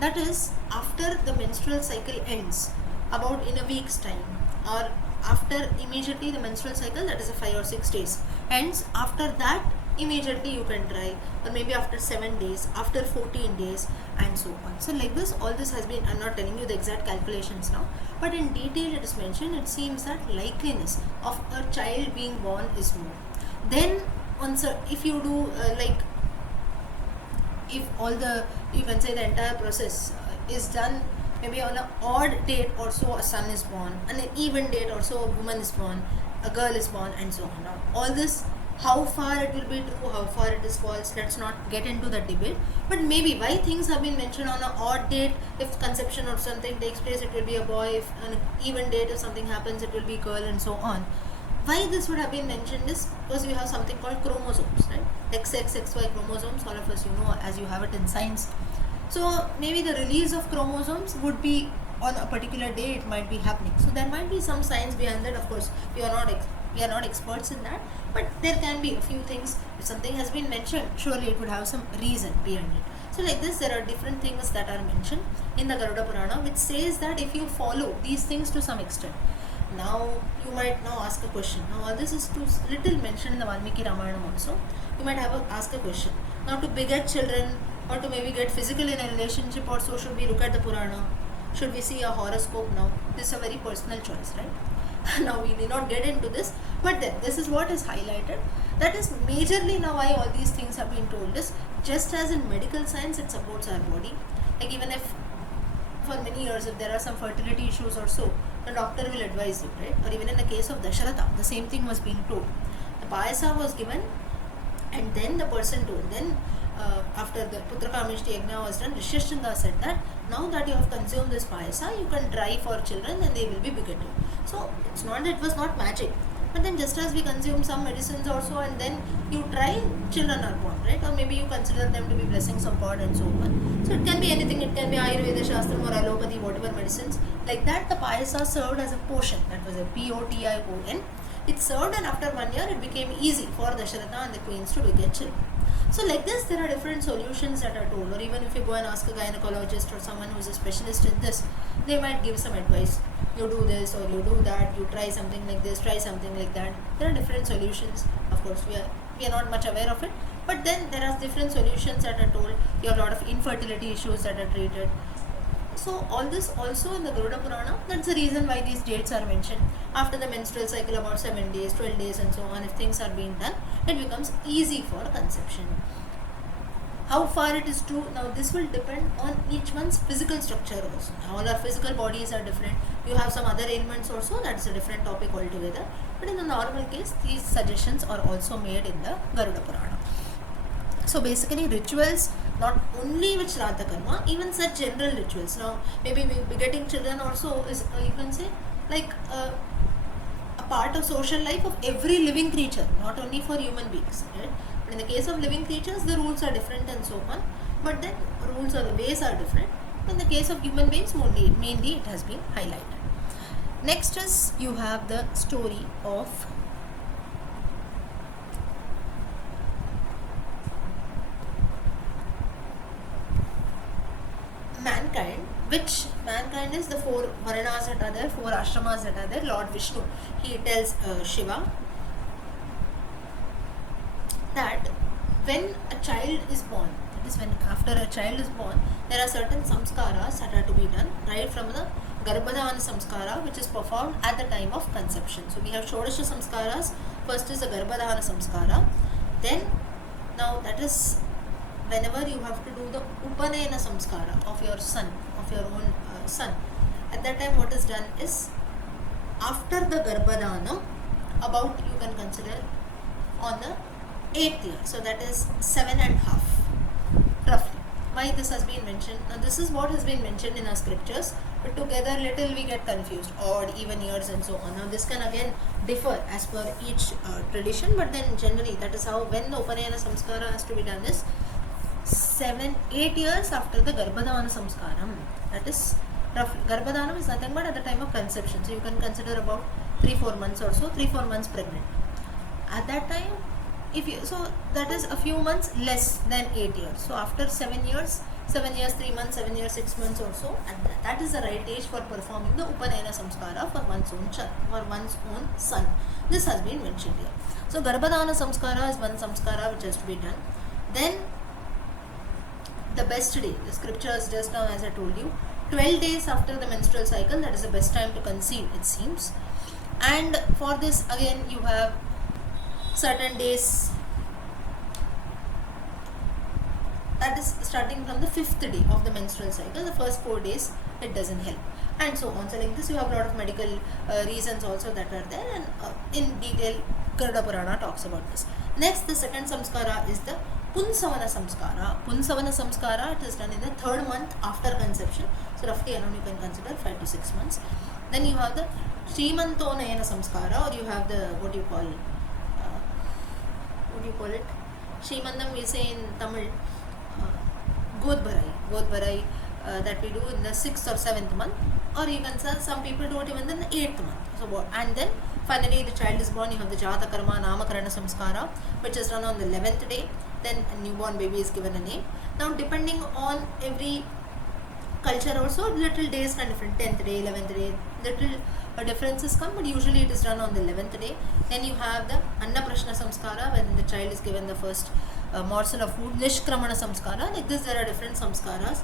That is, after the menstrual cycle ends, about in a week's time, or after immediately the menstrual cycle, that is a 5 or 6 days ends, after that immediately you can try, or maybe after 7 days, after 14 days and so on. So like this, all this has been, I'm not telling you the exact calculations now, but in detail it is mentioned. It seems that likeliness of a child being born is more. Then if you do if all the, you can say, the entire process is done, maybe on an odd date or so a son is born, on an even date or so a woman is born, a girl is born and so on. Now all this, how far it will be true, how far it is false, let's not get into that debate. But maybe why things have been mentioned on an odd date, if conception or something takes place it will be a boy, if on an even date if something happens it will be girl and so on. Why this would have been mentioned is because we have something called chromosomes, right? XX, XY chromosomes, all of us, you know, as you have it in science. So maybe the release of chromosomes would be on a particular day, it might be happening. So there might be some science behind that. Of course, we are not We are not experts in that, but there can be a few things. If something has been mentioned, surely it would have some reason behind it. So like this, there are different things that are mentioned in the Garuda Purana, which says that if you follow these things to some extent, now you might now ask a question. Now all this is too little mentioned in the Valmiki Ramayana also. You might ask a question. Now to beget children or to maybe get physical in a relationship, or so should we look at the Purana? Should we see a horoscope now? This is a very personal choice, right? Now we need not get into this, but then this is what is highlighted. That is majorly now why all these things have been told is, just as in medical science it supports our body. Like even if for many years if there are some fertility issues or so, the doctor will advise you, right? Or even in the case of Dasharatha, the same thing was being told. The payasa was given and then the person told. Then after the Putrakamishti Yajna was done, Rishyashchandra said that now that you have consumed this payasa, you can try for children and they will be begetted. So it's not that it was not magic, but then just as we consume some medicines also and then you try, children are born, right? Or maybe you consider them to be blessings of God and so on. So it can be anything, it can be Ayurveda, Shastram or allopathy, whatever medicines. Like that, the payasa served as a potion, that was a Potion. It served, and after 1 year it became easy for Dasharatha and the queens to beget children. So like this, there are different solutions that are told, or even if you go and ask a gynecologist or someone who is a specialist in this, they might give some advice. You do this or you do that, you try something like this, try something like that. There are different solutions. Of course, we are not much aware of it, but then there are different solutions that are told. You have a lot of infertility issues that are treated. So all this also in the Garuda Purana, that's the reason why these dates are mentioned. After the menstrual cycle, about 7 days, 12 days and so on, if things are being done, it becomes easy for conception. How far it is true, now this will depend on each one's physical structure also. All our physical bodies are different. You have some other ailments also, that's a different topic altogether. But in the normal case, these suggestions are also made in the Garuda Purana. So basically rituals, not only with Shraddha Karma, even such general rituals. Now maybe begetting children also is, you can say, like a part of social life of every living creature, not only for human beings, right? But in the case of living creatures, the rules are different and so on. But then rules or the ways are different. In the case of human beings, mainly it has been highlighted. Next is, you have the story of mankind, which mankind is the 4 Varanas that are there, 4 ashramas that are there. Lord Vishnu, he tells Shiva that when a child is born, that is when after a child is born, there are certain samskaras that are to be done, right from the Garbhadhana samskara, which is performed at the time of conception. So we have Shodasha samskaras. First is the Garbhadhana samskara. Then, now that is whenever you have to do the Upanayana samskara of your son, of your own son. At that time what is done is, after the Garbhadhanam, about you can consider on the 8th year. So that is 7.5 roughly. Why this has been mentioned? Now this is what has been mentioned in our scriptures, but together little we get confused, odd, even years and so on. Now this can again differ as per each tradition, but then generally that is how, when the Upanayana samskara has to be done is 7-8 years after the Garbhadhana samskaram. That is roughly, Garbhadhanam is nothing but at the time of conception. So you can consider about 3-4 months or so, 3-4 months pregnant. At that time, so that is a few months less than 8 years. So after 7 years, 7 years 3 months, 7 years 6 months or so, and that is the right age for performing the Upanayana samskara for one's own child, for one's own son. This has been mentioned here. So Garbhadhana samskara is one samskara which has to be done. Then the best day, the scriptures just now as I told you, 12 days after the menstrual cycle, that is the best time to conceive, it seems. And for this again you have certain days, that is starting from the 5th day of the menstrual cycle. The first 4 days it doesn't help, and so on. So like this, you have a lot of medical reasons also that are there, and in detail Garuda Purana talks about this. Next, the second samskara is the Punsavana samskara. Punsavana samskara, it is done in the 3rd month after conception. So roughly around you can consider 5 to 6 months. Then you have the Srimantonayana samskara, or you have the what do you call it? Srimandam we say in Tamil, Godbarai, that we do in the 6th or 7th month, or even some people do it even in the 8th month. So what? And then Finally, the child is born, you have the Jata Karma Namakarana Samskara, which is done on the 11th day. Then a newborn baby is given a name. Now, depending on every culture also, little days can different, 10th day, 11th day, little differences come, but usually it is done on the 11th day. Then you have the Anna Prashna Samskara, when the child is given the first morsel of food, Nishkramana Samskara. Like this, there are different samskaras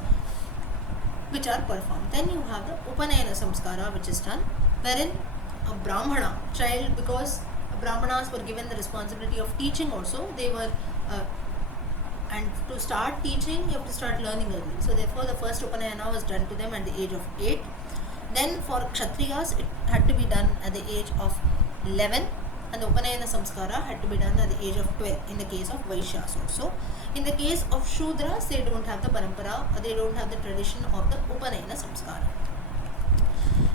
which are performed. Then you have the Upanayana Samskara, which is done, wherein a Brahmana child, because Brahmanas were given the responsibility of teaching also, they were and to start teaching you have to start learning early. So therefore the first Upanayana was done to them at the age of 8. Then for Kshatriyas it had to be done at the age of 11, and the Upanayana Samskara had to be done at the age of 12 in the case of Vaishyas also. In the case of Shudras, they don't have the parampara, or they don't have the tradition of the Upanayana Samskara.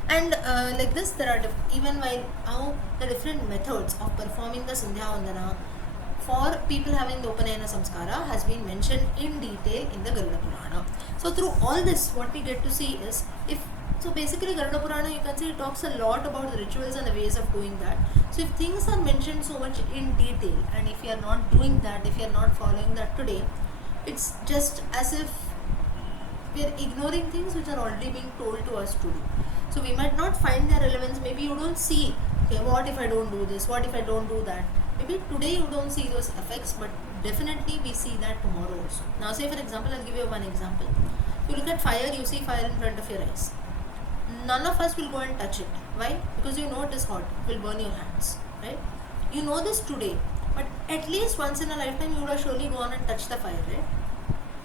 And like this, there are even while how the different methods of performing the Sandhya Vandana for people having the Upanayana Samskara has been mentioned in detail in the Garuda Purana. So through all this, what we get to see is, so basically Garuda Purana, you can see it talks a lot about the rituals and the ways of doing that. So if things are mentioned so much in detail, and if you are not doing that, if you are not following that today, it's just as if we are ignoring things which are already being told to us to do. So we might not find their relevance. Maybe you don't see, okay, what if I don't do this? What if I don't do that? Maybe today you don't see those effects, but definitely we see that tomorrow also. Now say for example, I'll give you one example. You look at fire, you see fire in front of your eyes. None of us will go and touch it. Why? Because you know it is hot. It will burn your hands. Right? You know this today, but at least once in a lifetime you would have surely gone and touched the fire, right?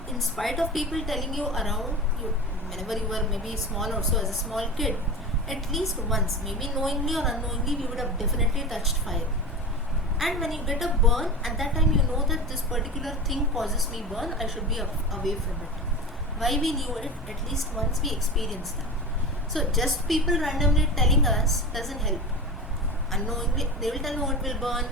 In spite of people telling you around, you whenever you were maybe small also as a small kid, at least once, maybe knowingly or unknowingly, we would have definitely touched fire. And when you get a burn, at that time you know that this particular thing causes me burn, I should be away from it. Why we knew it? At least once we experienced that. So just people randomly telling us doesn't help. Unknowingly, they will tell, no, it will burn,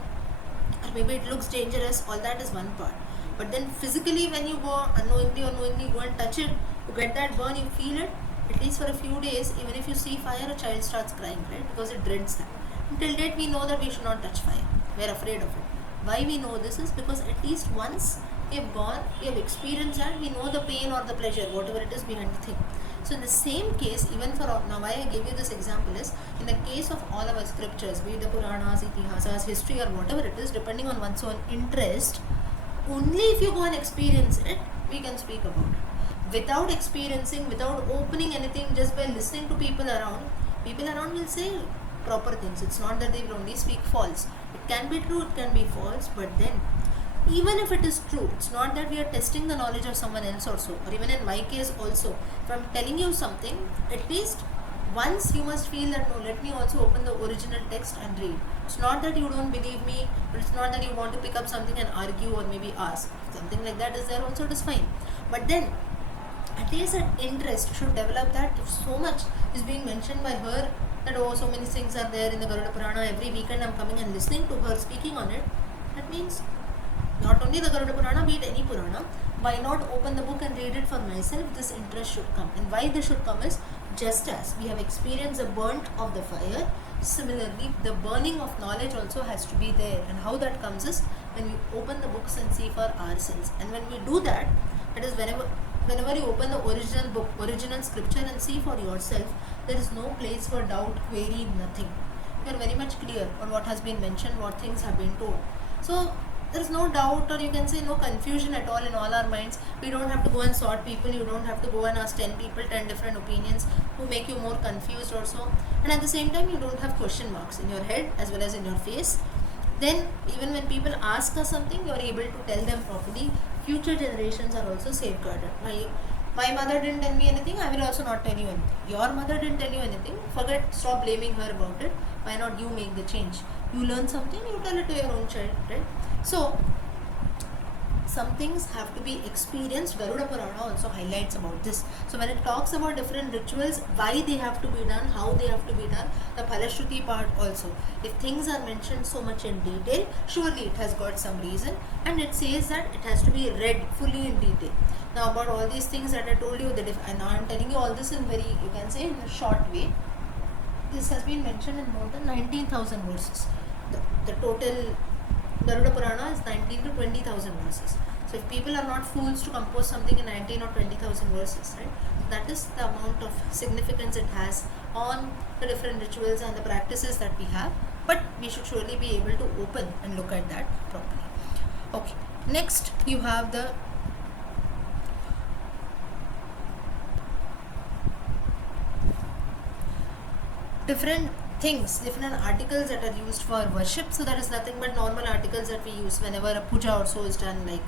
or maybe it looks dangerous, all that is one part. But then physically when you go unknowingly or knowingly go and touch it, you get that burn, you feel it, at least for a few days. Even if you see fire, a child starts crying, right? Because it dreads that. Until date we know that we should not touch fire. We are afraid of it. Why we know this is because at least once we have gone, we have experienced that, we know the pain or the pleasure, whatever it is behind the thing. So in the same case, even for now, why I gave you this example is, in the case of all our scriptures, be it the Puranas, Itihasas, history or whatever it is, depending on one's own interest, only if you go and experience it, we can speak about it. Without experiencing, without opening anything, just by listening to people around will say proper things. It's not that they will only speak false. It can be true, it can be false, but then even if it is true, it's not that we are testing the knowledge of someone else also, or even in my case also, if I'm telling you something, at least once you must feel that, no, let me also open the original text and read. It's not that you don't believe me, but it's not that you want to pick up something and argue or maybe ask. Something like that is there also, it is fine. But then at least an interest should develop, that if so much is being mentioned by her, that oh, so many things are there in the Garuda Purana, every weekend I'm coming and listening to her speaking on it, that means not only the Garuda Purana, be it any Purana, why not open the book and read it for myself? This interest should come. And why this should come is, just as we have experienced the burnt of the fire, similarly the burning of knowledge also has to be there. And how that comes is when we open the books and see for ourselves. And when we do that, it is whenever you open the original book, original scripture and see for yourself, there is no place for doubt, query, nothing. You are very much clear on what has been mentioned, what things have been told. So there is no doubt, or you can say no confusion at all in all our minds. We don't have to go and sort people. You don't have to go and ask 10 people 10 different opinions who make you more confused also. And at the same time, you don't have question marks in your head as well as in your face. Then even when people ask us something, you are able to tell them properly. Future generations are also safeguarded. My mother didn't tell me anything, I will also not tell you anything. Your mother didn't tell you anything, forget, stop blaming her about it. Why not you make the change? You learn something, you tell it to your own child, right? So some things have to be experienced. Garuda Purana also highlights about this. So when it talks about different rituals, why they have to be done, how they have to be done, the Phalashruti part also. If things are mentioned so much in detail, surely it has got some reason, and it says that it has to be read fully in detail. Now about all these things that I told you, that if and now I'm telling you all this in very, you can say in a short way, this has been mentioned in more than 19,000 verses. The total Garuda Purana is 19 to 20,000 verses. So if people are not fools to compose something in 19 or 20,000 verses, right? That is the amount of significance it has on the different rituals and the practices that we have. But we should surely be able to open and look at that properly. Okay. Next, you have the different things, different articles that are used for worship. So that is nothing but normal articles that we use whenever a puja also is done, like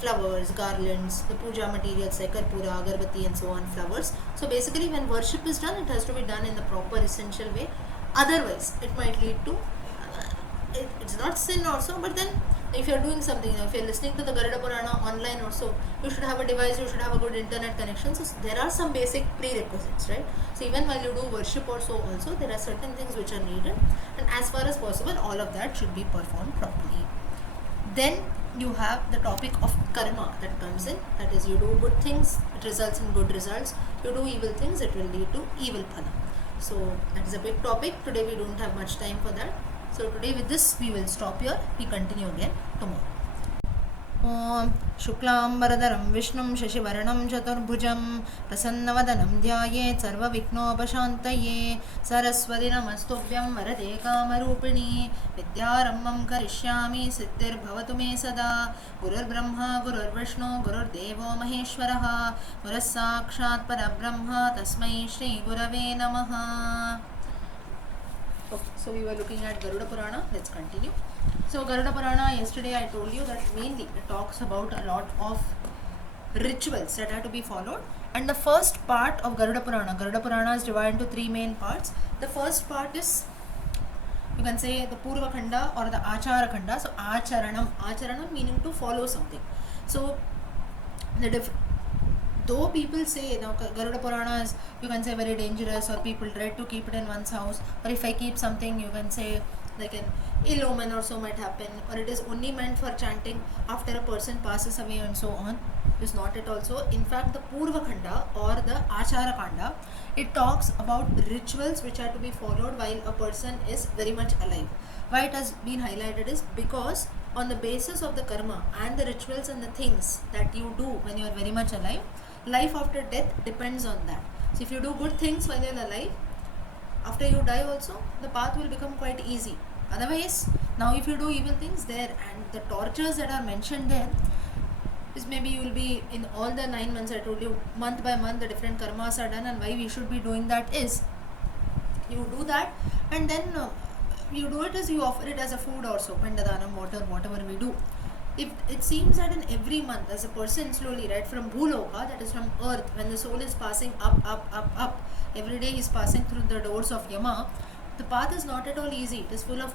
flowers, garlands, the puja materials like karpura, agarbatti and so on, flowers. So basically when worship is done, it has to be done in the proper essential way. Otherwise, it might lead to, it's not sin also, but then if you're doing something, if you're listening to the Garuda Purana online also, you should have a device, you should have a good internet connection. So there are some basic prerequisites, right? So even while you do worship also, there are certain things which are needed, and as far as possible, all of that should be performed properly. Then you have the topic of karma that comes in. That is, you do good things, it results in good results. You do evil things, it will lead to evil phala. So that is a big topic. Today we don't have much time for that. So today with this we will stop here. We continue again tomorrow. ॐ शुक्लाम्बरधरं विष्णुं शशिवर्णं चतुर्भुजं प्रसन्नवदनं ध्यायेत् सर्वविघ्नोपशान्तये सरस्वती नमस्तुभ्यं वरदे कामरूपिणी विद्यारम्भं करिष्यामि सिद्धिर्भवतु मे सदा गुरुर्ब्रह्मा गुरुर्विष्णु गुरुर्देवो महेश्वरः गुरुः साक्षात् परब्रह्म तस्मै श्रीगुरवे नमः. Okay, so we were looking at Garuda Purana. Let's continue. So Garuda Purana, yesterday I told you that mainly it talks about a lot of rituals that have to be followed. And the first part of Garuda Purana is divided into three main parts. The first part is, you can say, the Purva Khanda or the Achara Khanda. So Acharanam meaning to follow something. So though people say now Garuda Purana is, you can say, very dangerous, or people dread to keep it in one's house, or if I keep something, you can say like an ill omen or so might happen, or it is only meant for chanting after a person passes away and so on. It is not at all so. In fact, the Purva Khanda or the Achara Khanda, it talks about rituals which are to be followed while a person is very much alive. Why it has been highlighted is because on the basis of the karma and the rituals and the things that you do when you are very much alive, life after death depends on that. So if you do good things while you are alive, after you die also, the path will become quite easy. Otherwise, now if you do evil things there, and the tortures that are mentioned there is, maybe you will be in all the 9 months I told you, month by month the different karmas are done, and why we should be doing that is, you do that and then you do it as, you offer it as a food also, pindadanam, water, whatever we do. If it seems that in every month, as a person slowly, right from Bhuloka, that is from earth, when the soul is passing up, every day he is passing through the doors of Yama, the path is not at all easy. It is full of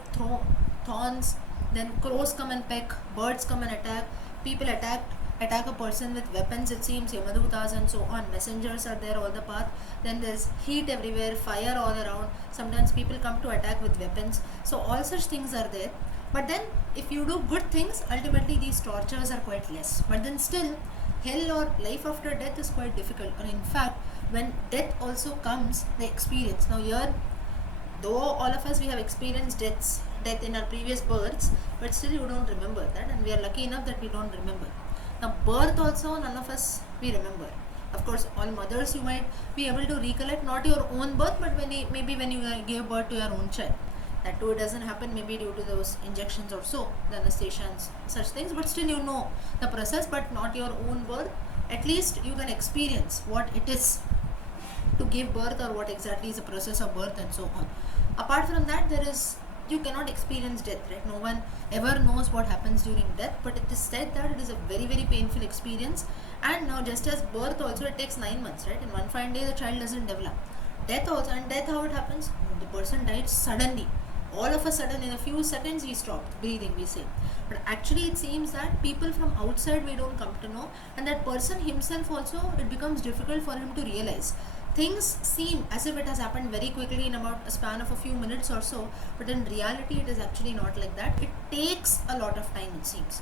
thorns, then crows come and peck, birds come and attack, people attack a person with weapons, it seems, Yamadutas and so on, messengers are there all the path, then there's heat everywhere, fire all around, sometimes people come to attack with weapons, so all such things are there. But then if you do good things, ultimately these tortures are quite less. But then still, hell or life after death is quite difficult. And in fact, when death also comes, the experience. Now here, though all of us, we have experienced death in our previous births, but still you don't remember that, and we are lucky enough that we don't remember. Now birth also, none of us, we remember. Of course, all mothers, you might be able to recollect not your own birth, but maybe when you gave birth to your own child. That too, it doesn't happen maybe due to those injections or so, the anesthesia and such things, but still you know the process, but not your own birth. At least you can experience what it is to give birth, or what exactly is the process of birth and so on. Apart from that, you cannot experience death, right? No one ever knows what happens during death, but it is said that it is a very, very painful experience. And now, just as birth also, it takes 9 months, right? In one fine day the child doesn't develop. Death also, and death, how it happens? The person died suddenly. All of a sudden, in a few seconds, he stopped breathing, we say. But actually, it seems that people from outside, we don't come to know, and that person himself also, it becomes difficult for him to realize. Things seem as if it has happened very quickly in about a span of a few minutes or so, but in reality, it is actually not like that. It takes a lot of time, it seems.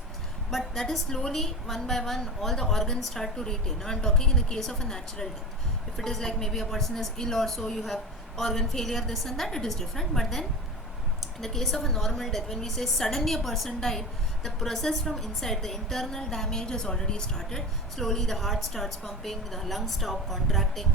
But that is slowly, one by one, all the organs start to retain. Now, I'm talking in the case of a natural death. If it is like maybe a person is ill or so, you have organ failure, this and that, it is different. But then in the case of a normal death, when we say suddenly a person died, the process from inside, the internal damage has already started. Slowly the heart starts pumping, the lungs stop contracting,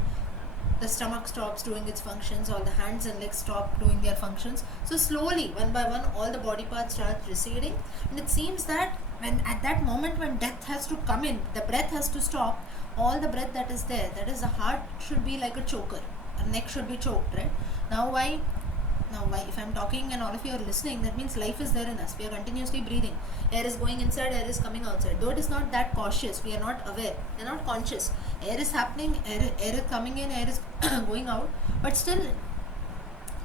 the stomach stops doing its functions, all the hands and legs stop doing their functions. So slowly, one by one, all the body parts start receding, and it seems that when at that moment when death has to come in, the breath has to stop. All the breath that is there, that is, the heart should be like a choker, the neck should be choked, right? Now why? Now why, if I'm talking and all of you are listening, that means life is there in us. We are continuously breathing. Air is going inside, air is coming outside. Though it is not that cautious, we are not aware, we are not conscious. Air is happening, air is coming in, air is going out, but still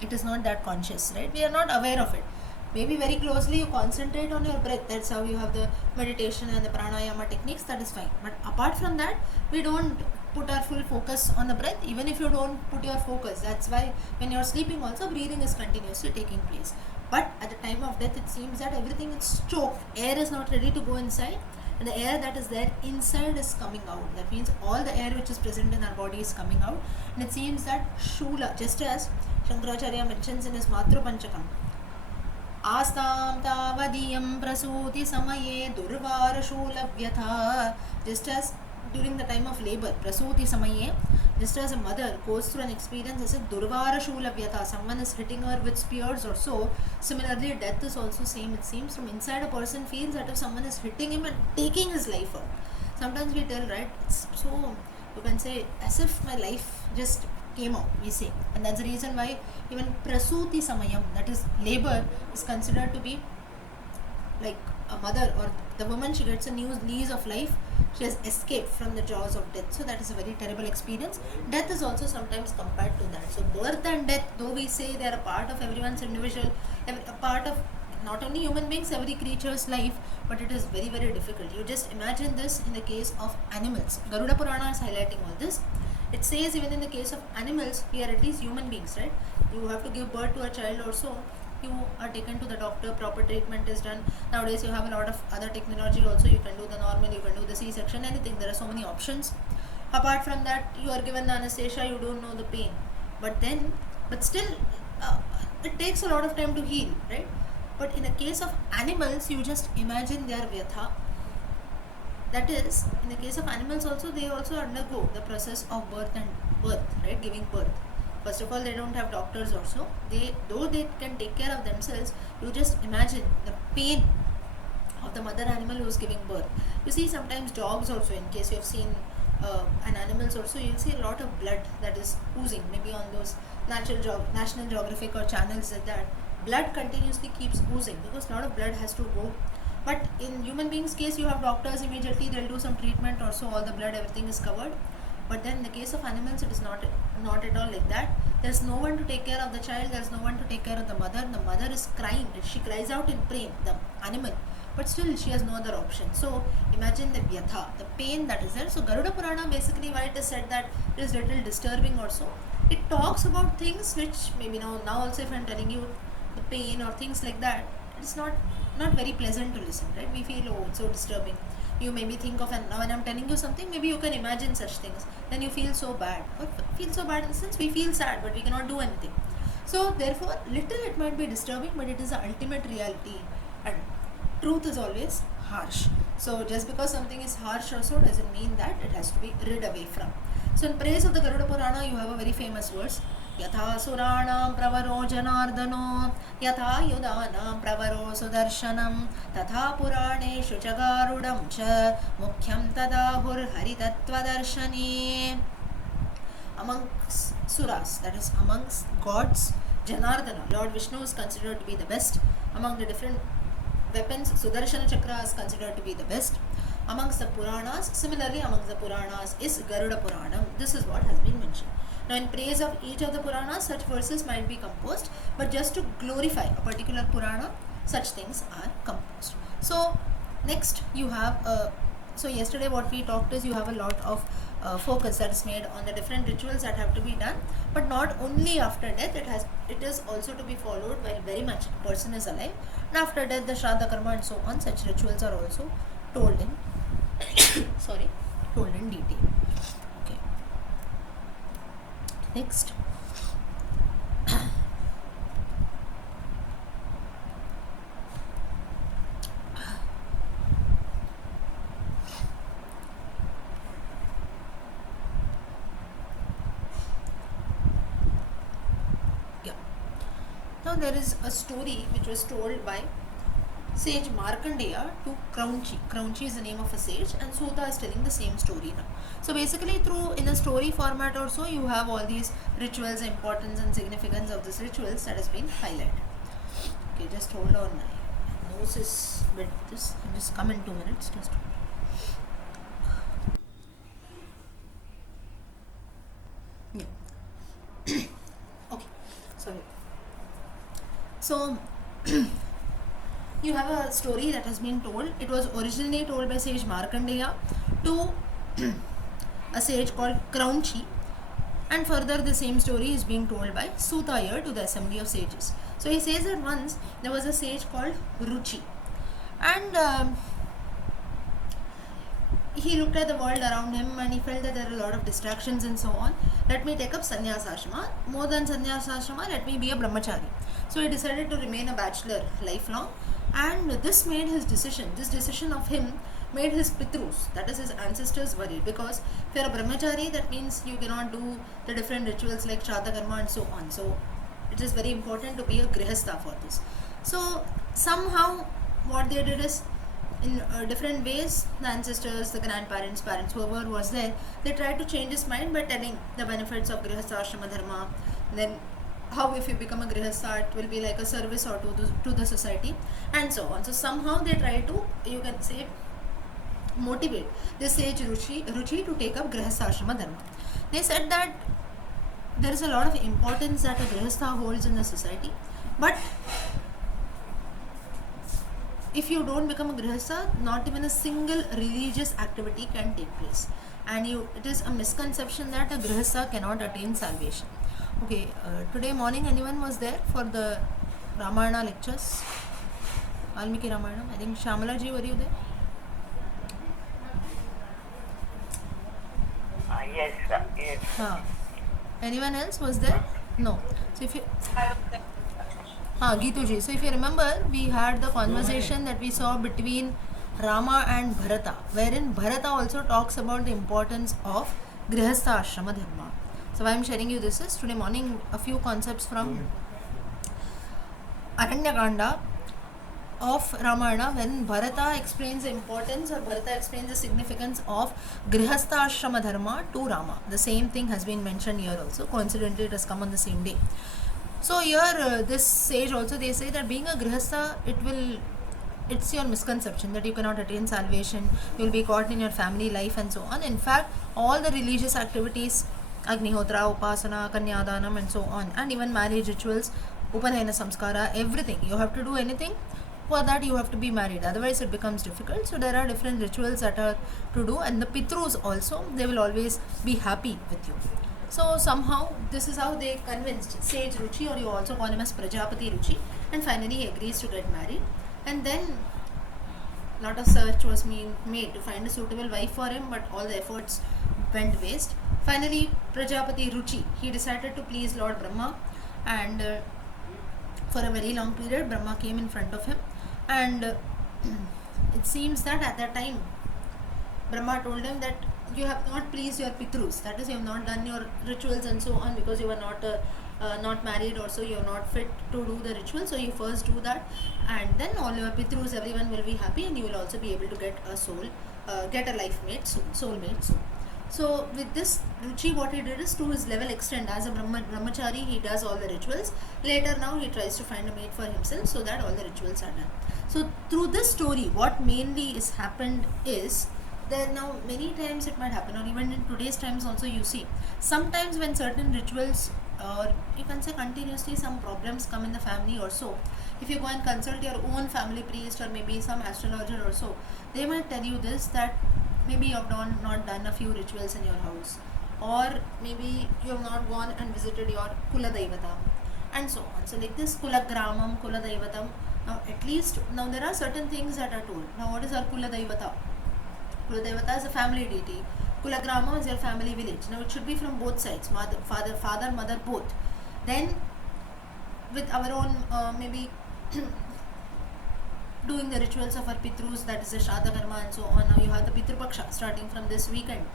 it is not that conscious, right? We are not aware of it. Maybe very closely you concentrate on your breath. That's how you have the meditation and the pranayama techniques. That is fine. But apart from that, we don't put our full focus on the breath. Even if you don't put your focus, that's why when you're sleeping also, breathing is continuously taking place. But at the time of death, it seems that everything is choked. Air is not ready to go inside, and the air that is there inside is coming out. That means all the air which is present in our body is coming out. And it seems that Shula, just as Shankaracharya mentions in his Matru Panchakam, आस्तां तावदीयं प्रसूति समये दुर्वारशूलव्यथा. Just as during the time of labor, prasuti samaye, just as a mother goes through an experience as a durvarashulavyata, someone is hitting her with spears or so, similarly death is also same. It seems from inside a person feels that if someone is hitting him and taking his life out. Sometimes we tell, right, it's so, you can say, as if my life just came out, we say. And that's the reason why even prasuti samayam, that is labor, is considered to be like a mother or the woman. She gets a new lease of life. She has escaped from the jaws of death. So that is a very terrible experience. Death is also sometimes compared to that. So birth and death, though we say they are a part of everyone's individual, a part of not only human beings, every creature's life, but it is very, very difficult. You just imagine this in the case of animals. Garuda Purana is highlighting all this. It says even in the case of animals, we are at least human beings, right? You have to give birth to a child also. You are taken to the doctor, proper treatment is done. Nowadays you have a lot of other technology also. You can do the normal, you can do the C-section, anything. There are so many options. Apart from that, you are given the anesthesia, you don't know the pain. But still, it takes a lot of time to heal, right? But in the case of animals, you just imagine their vyatha. That is, in the case of animals also, they also undergo the process of birth, right? Giving birth. First of all, they don't have doctors also. Though they can take care of themselves, you just imagine the pain of the mother animal who is giving birth. You see sometimes dogs also, in case you have seen and animals also, you'll see a lot of blood that is oozing, maybe on those National Geographic or channels like that. Blood continuously keeps oozing because a lot of blood has to go. But in human beings case, you have doctors, immediately they'll do some treatment or so, all the blood, everything is covered. But then in the case of animals, it is not at all like that. There's no one to take care of the child, there's no one to take care of the mother. The mother is crying, she cries out in pain, the animal, but still she has no other option. So imagine the vyatha, the pain that is there. So Garuda Purana, basically why it is said that it is little disturbing also. It talks about things which maybe now also if I'm telling you the pain or things like that, it's not very pleasant to listen, right? We feel, oh, it's so disturbing. You maybe think of, and now when I'm telling you something, maybe you can imagine such things. Then you feel so bad. Or feel so bad in the sense we feel sad, but we cannot do anything. So therefore, little it might be disturbing, but it is the ultimate reality. And truth is always harsh. So just because something is harsh also doesn't mean that it has to be rid away from. So in praise of the Garuda Purana, you have a very famous verse. यथा सुराणां प्रवरो जनार्दनो यथा युधानां प्रवरो सुदर्शनं तथा पुराणेषु च गारुडं च मुख्यं तदाहुर्हरितत्त्वदर्शने. Amongst suras, that is amongst gods, Janardana, Lord Vishnu, is considered to be the best. Among the different weapons, Sudarshana Chakra is considered to be the best. Amongst the Puranas, similarly amongst the Puranas is Garuda Puranam. This is what has been mentioned. Now in praise of each of the Puranas, such verses might be composed, but just to glorify a particular Purana, such things are composed. So next you have, so yesterday what we talked is you have a lot of focus that is made on the different rituals that have to be done, but not only after death, it is also to be followed while very much a person is alive, and after death the Shraddha Karma and so on, such rituals are also told in told in detail. Okay. Next, Now there is a story which was told by sage Markandeya to Kraunchi. Kraunchi is the name of a sage, and Suta is telling the same story now. So basically, through in a story format or so, you have all these rituals, importance and significance of these rituals that has been highlighted. Okay, just hold on. My nose is bit this. I'll just come in 2 minutes. Just. Yeah. Okay. Sorry. So. You have a story that has been told. It was originally told by sage Markandeya to a sage called Kraunchi, and further the same story is being told by Suta here to the assembly of sages. So he says that once there was a sage called Ruchi, and he looked at the world around him and he felt that there are a lot of distractions and so on. Let me take up sannyas ashrama. More than sannyas ashrama, let me be a brahmachari. So he decided to remain a bachelor lifelong, and this made his decision. This decision of him made his pitrus, that is his ancestors, worried, because if you are a brahmachari, that means you cannot do the different rituals like Shraddha karma and so on. So it is very important to be a grihastha for this. So somehow what they did is, in different ways, the ancestors, the grandparents, parents, whoever was there, they tried to change his mind by telling the benefits of grihastha ashrama dharma. Then how if you become a grihastha, it will be like a service or to the society, and so on. So somehow they try to, you can say, motivate this sage Ruchi to take up grihastha ashrama dharma. They said that there is a lot of importance that a grihastha holds in the society, but if you don't become a grihastha, not even a single religious activity can take place, and it is a misconception that a grihastha cannot attain salvation. Okay, today morning anyone was there for the Ramayana lectures? Valmiki Ramayana. I think Shamala ji, were you there? Yes, yes. Anyone else was there? No. So if you Geetu ji. So if you remember, we had the conversation that we saw between Rama and Bharata, wherein Bharata also talks about the importance of grihastha ashrama dharma. So why I am sharing you this is, today morning a few concepts from Aranyakanda of Ramayana, when Bharata explains the importance, or Bharata explains the significance of grihastha ashrama dharma to Rama. The same thing has been mentioned here also. Coincidentally, it has come on the same day. So here this sage also, they say that being a grihastha, it's your misconception that you cannot attain salvation, you will be caught in your family life and so on. In fact, all the religious activities, Agnihotra, Upasana, Kanyadanam and so on, and even marriage rituals, Upanayana Samskara, everything, you have to do anything. For that you have to be married, otherwise it becomes difficult. So there are different rituals that are to do, and the pitrus also, they will always be happy with you. So somehow this is how they convinced sage Ruchi, or you also call him as Prajapati Ruchi, and finally he agrees to get married. And then lot of search was made to find a suitable wife for him, but all the efforts went waste. Finally, Prajapati Ruchi, he decided to please Lord Brahma, and for a very long period Brahma came in front of him, and it seems that at that time Brahma told him that you have not pleased your pitrus, that is, you have not done your rituals and so on, because you were not married, or so you are not fit to do the ritual. So you first do that, and then all your pitrus, everyone will be happy, and you will also be able to get a life mate soon, soulmate soon. So with this, Ruchi, what he did is, to his level extent, as a brahmachari, he does all the rituals. Later now he tries to find a mate for himself, so that all the rituals are done. So through this story, what mainly is happened is, there now many times it might happen, or even in today's times also, you see sometimes when certain rituals, or you can say continuously, some problems come in the family or so, if you go and consult your own family priest or maybe some astrologer or so, they might tell you this, that maybe you have not done a few rituals in your house, or maybe you have not gone and visited your Kula Daivata and so on. So like this Kula Gramam, Kula Daivatam, now at least, now there are certain things that are told. Now what is our Kula Daivata? Kula Devata is a family deity. Kula Grama is your family village. Now it should be from both sides, father, mother, both. Then with our own maybe doing the rituals of our pitrus, that is the Shraddha Karma and so on. Now you have the Pitru Paksha starting from this weekend.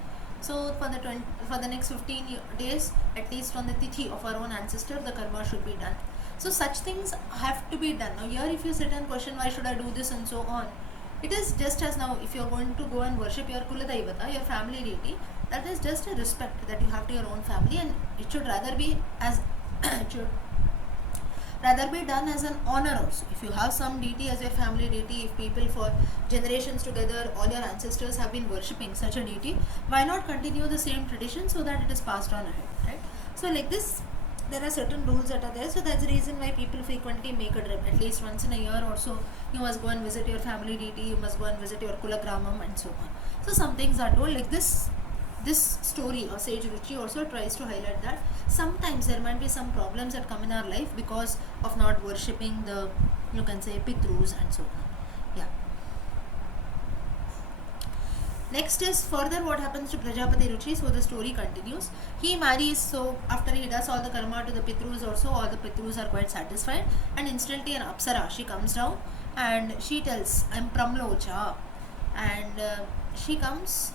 So for the next 15 days, at least on the Tithi of our own ancestor, the karma should be done. So such things have to be done. Now here if you sit and question why should I do this and so on, it is just as now if you're going to go and worship your Kuladaivata, your family deity, that is just a respect that you have to your own family, and it should rather be as it should rather be done as an honor also. If you have some deity as your family deity, if people for generations together, all your ancestors have been worshipping such a deity, why not continue the same tradition so that it is passed on ahead, right? So like this, there are certain rules that are there. So that's the reason why people frequently make a trip at least once in a year or so. You must go and visit your family deity, you must go and visit your Kulagramam and so on. So some things are told like this. This story or sage Ruchi also tries to highlight that sometimes there might be some problems that come in our life because of not worshipping the, you can say, Pitrus and so on. Yeah. Next is further what happens to Prajapati Ruchi. So the story continues. He marries, so after he does all the karma to the Pitrus also, all the Pitrus are quite satisfied, and instantly an Apsara, she comes down and she tells, I'm Pramlocha, and she comes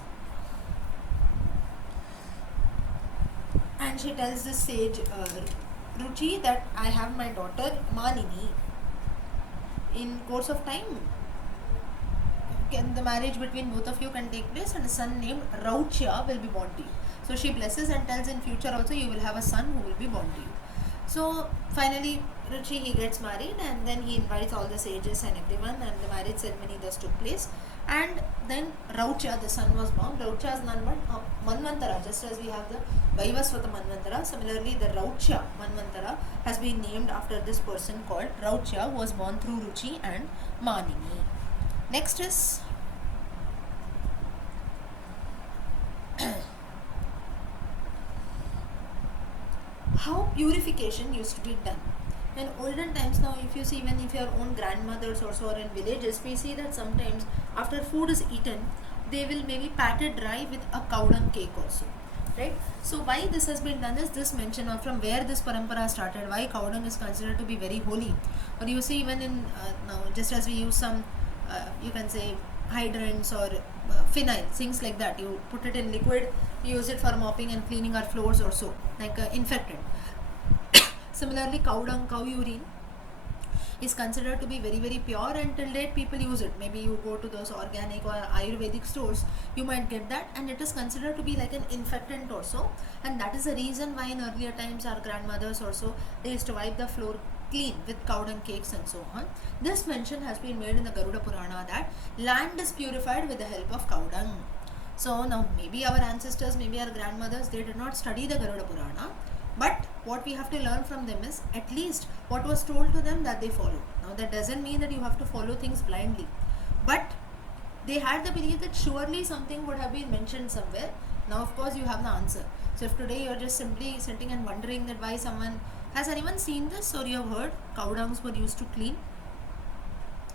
and she tells the sage Ruchi that I have my daughter Manini. In course of time, the marriage between both of you can take place, and a son named Rauchya will be born to you. So she blesses and tells in future also you will have a son who will be born to you. So finally Ruchi, he gets married, and then he invites all the sages and everyone, and the marriage ceremony thus took place. And then Rauchya, the son, was born. Rauchya is none but Manvantara, just as we have the Vaivasvata Manvantara. Similarly, the Rauchya Manvantara has been named after this person called Rauchya, who was born through Ruchi and Manini. Next is how purification used to be done. In olden times, now if you see, even if your own grandmothers also are in villages, we see that sometimes after food is eaten, they will maybe pat it dry with a cow dung cake also, right? So why this has been done is this mention of from where this parampara started, why cow dung is considered to be very holy. Or you see even in now, just as we use some you can say hydrants or phenyl, things like that, you put it in liquid, use it for mopping and cleaning our floors also, like infectant. Similarly, cow dung, cow urine is considered to be very very pure, and till date people use it. Maybe you go to those organic or Ayurvedic stores, you might get that, and it is considered to be like an infectant also, and that is the reason why in earlier times our grandmothers also, they used to wipe the floor clean with cow dung cakes and so on. This mention has been made in the Garuda Purana that land is purified with the help of cow dung. So now maybe our ancestors, maybe our grandmothers, they did not study the Garuda Purana, but what we have to learn from them is at least what was told to them that they followed. Now that doesn't mean that you have to follow things blindly, but they had the belief that surely something would have been mentioned somewhere. Now of course you have the answer. So if today you're just simply sitting and wondering that why someone, has anyone seen this or you have heard cow dungs were used to clean?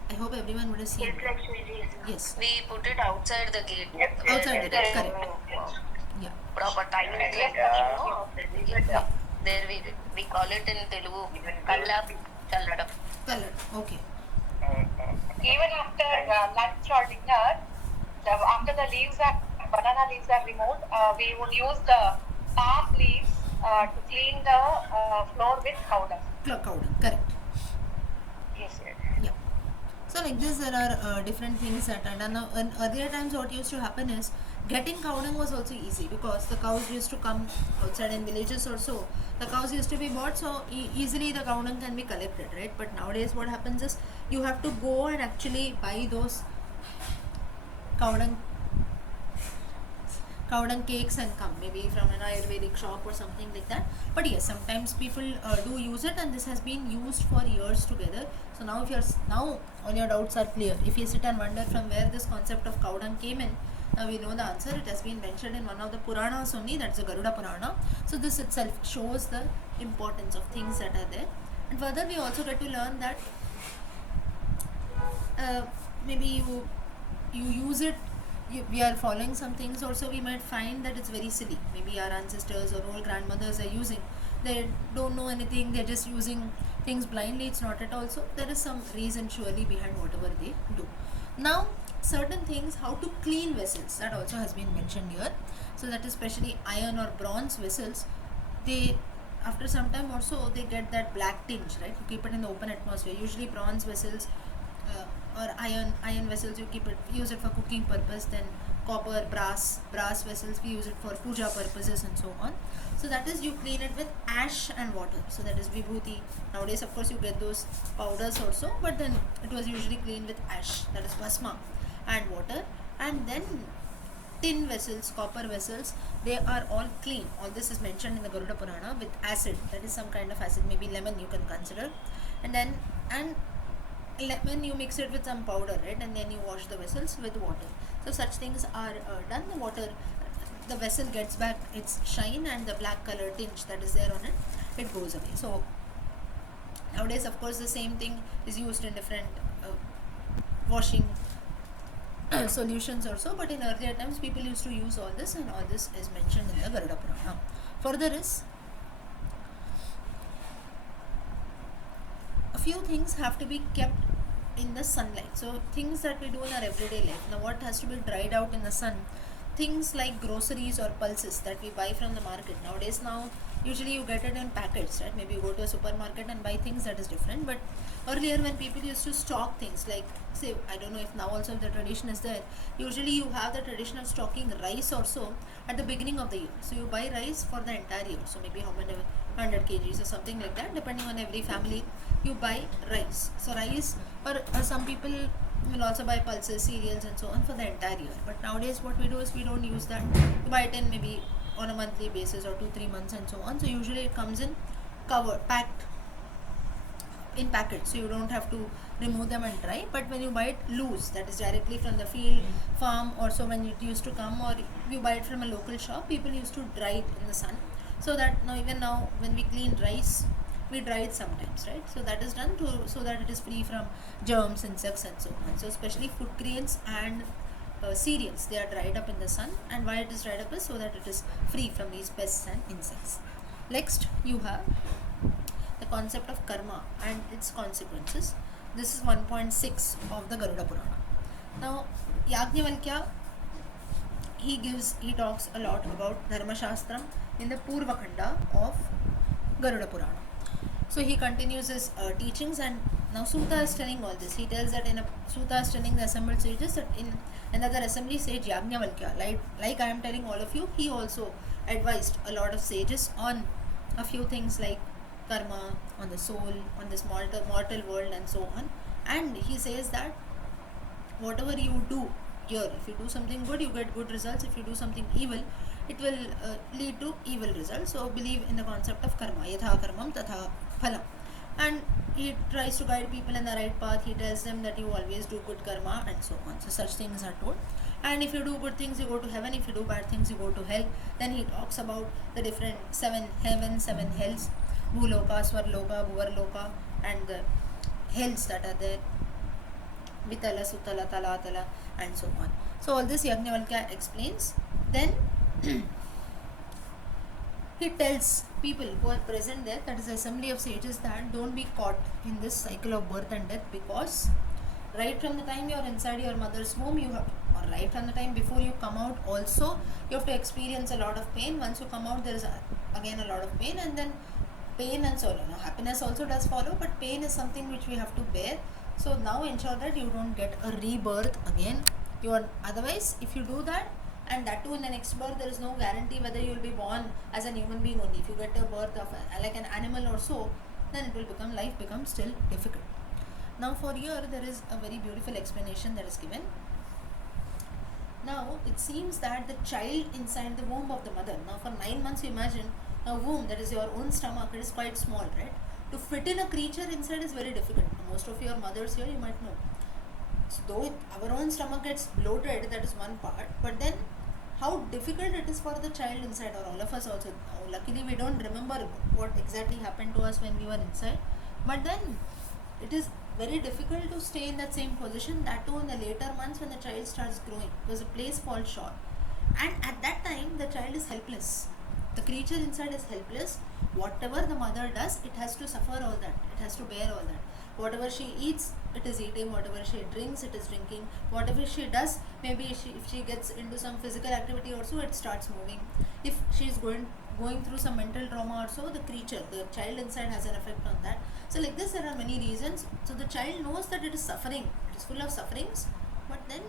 I hope everyone would have seen Yes, it. Lakshmi. Yes. We put it outside the gate. Outside the gate, correct. Yeah. Proper time. Yeah. There we call it in Telugu Kalla Challadam. Colored. Okay. Even after lunch or dinner, after the leaves are banana leaves are removed, we would use the palm leaves to clean the floor with cow dung. Cow dung, correct. Yes, yes. Yeah. So like this, there are different things that are done. Now, in earlier times, what used to happen is getting cow dung was also easy because the cows used to come outside in villages or so. The cows used to be bought, so easily the cow dung can be collected, right? But nowadays, what happens is you have to go and actually buy those cow dung cakes and come maybe from an Ayurvedic shop or something like that. But yes, sometimes people do use it, and this has been used for years together. So now if you're now all your doubts are clear, if you sit and wonder from where this concept of cow dung came in, now we know the answer. It has been mentioned in one of the Puranas only, that's the Garuda Purana. So this itself shows the importance of things that are there. And further we also get to learn that maybe you use it, we are following some things also, we might find that it's very silly. Maybe our ancestors or old grandmothers are using, they don't know anything, they're just using things blindly. It's not at all so. There is some reason surely behind whatever they do. Now certain things, how to clean vessels, that also has been mentioned here. So that is especially iron or bronze vessels, they after some time also they get that black tinge, right? You keep it in the open atmosphere. Usually bronze vessels or iron vessels, you keep it, use it for cooking purpose. Then copper, brass vessels, we use it for puja purposes and so on. So that is, you clean it with ash and water. So that is vibhuti. Nowadays of course you get those powders also, but then it was usually cleaned with ash, that is bhasma, and water. And then tin vessels, copper vessels, they are all clean. All this is mentioned in the Garuda Purana with acid. That is some kind of acid, maybe lemon you can consider. And lemon you mix it with some powder, right? And then you wash the vessels with water. So such things are done. The water, the vessel gets back its shine, and the black color tinge that is there on it goes away. So nowadays of course the same thing is used in different washing solutions also, but in earlier times people used to use all this, and all this is mentioned in the Garuda Purana. Further is, a few things have to be kept in the sunlight. So things that we do in our everyday life, now what has to be dried out in the sun? Things like groceries or pulses that we buy from the market nowadays. Now usually you get it in packets, right? Maybe you go to a supermarket and buy things, that is different. But earlier when people used to stock things, like say, I don't know if now also the tradition is there, usually you have the tradition of stocking rice also at the beginning of the year. So you buy rice for the entire year, so maybe how many 100 kgs or something like that, depending on every family, you buy rice. So rice, or some people will also buy pulses, cereals and so on for the entire year. But nowadays what we do is we don't use that. We buy it in maybe on a monthly basis or 2-3 months and so on. So usually it comes in covered, packed in packets, so you don't have to remove them and dry. But when you buy it loose, that is directly from the field, farm, or so when it used to come, or you buy it from a local shop, people used to dry it in the sun. So that now, even now when we clean rice, we dry it sometimes, right? So that is done to, so that it is free from germs, insects and so on. So especially food grains and cereals, they are dried up in the sun. And why it is dried up is so that it is free from these pests and insects. Next you have the concept of karma and its consequences. This is 1.6 of the Garuda Purana. Now Yajnavalkya, he talks a lot about Dharma Shastram in the Purva Khanda of Garuda Purana. So he continues his teachings, and now Suta is telling all this. He tells that in a Suta is telling the assembled sages that in another assembly sage Yajnavalkya, like I am telling all of you, he also advised a lot of sages on a few things like karma, on the soul, on this mortal world and so on. And he says that whatever you do here, if you do something good, you get good results. If you do something evil, it will lead to evil results. So believe in the concept of karma, yatha karmam tatha phalam. And he tries to guide people in the right path. He tells them that you always do good karma and so on. So such things are told. And if you do good things, you go to heaven. If you do bad things, you go to hell. Then he talks about the different 7 heavens, 7 hells, Bhuloka, Swarloka, Bhuvarloka, and the hells that are there, Vitala, Sutala, Talatala, and so on. So all this Yajnavalkya explains. Then he tells people who are present there, that is the assembly of sages, that don't be caught in this cycle of birth and death, because right from the time you are inside your mother's womb, you have, or right from the time before you come out also, you have to experience a lot of pain. Once you come out, there is again a lot of pain, and then pain and sorrow. Now happiness also does follow, but pain is something which we have to bear. So now ensure that you don't get a rebirth again. You are, otherwise if you do that, and that too in the next birth, there is no guarantee whether you will be born as a human being only. If you get a birth of like an animal or so, then it will become, life becomes still difficult. Now for here there is a very beautiful explanation that is given. Now it seems that the child inside the womb of the mother, now for 9 months, you imagine a womb, that is your own stomach, it is quite small, right? To fit in a creature inside is very difficult. Most of your mothers here, you might know. So though our own stomach gets bloated, that is one part, but then how difficult it is for the child inside, or all of us also. Luckily we don't remember what exactly happened to us when we were inside, but then it is very difficult to stay in that same position, that too in the later months when the child starts growing, because the place falls short. And at that time the child is helpless, the creature inside is helpless. Whatever the mother does, it has to suffer all that, it has to bear all that. Whatever she eats, it is eating. Whatever she drinks, it is drinking. Whatever she does, maybe if she gets into some physical activity also, it starts moving. If she is going through some mental trauma also, the creature, the child inside has an effect on that. So like this, there are many reasons. So the child knows that it is suffering, it is full of sufferings, but then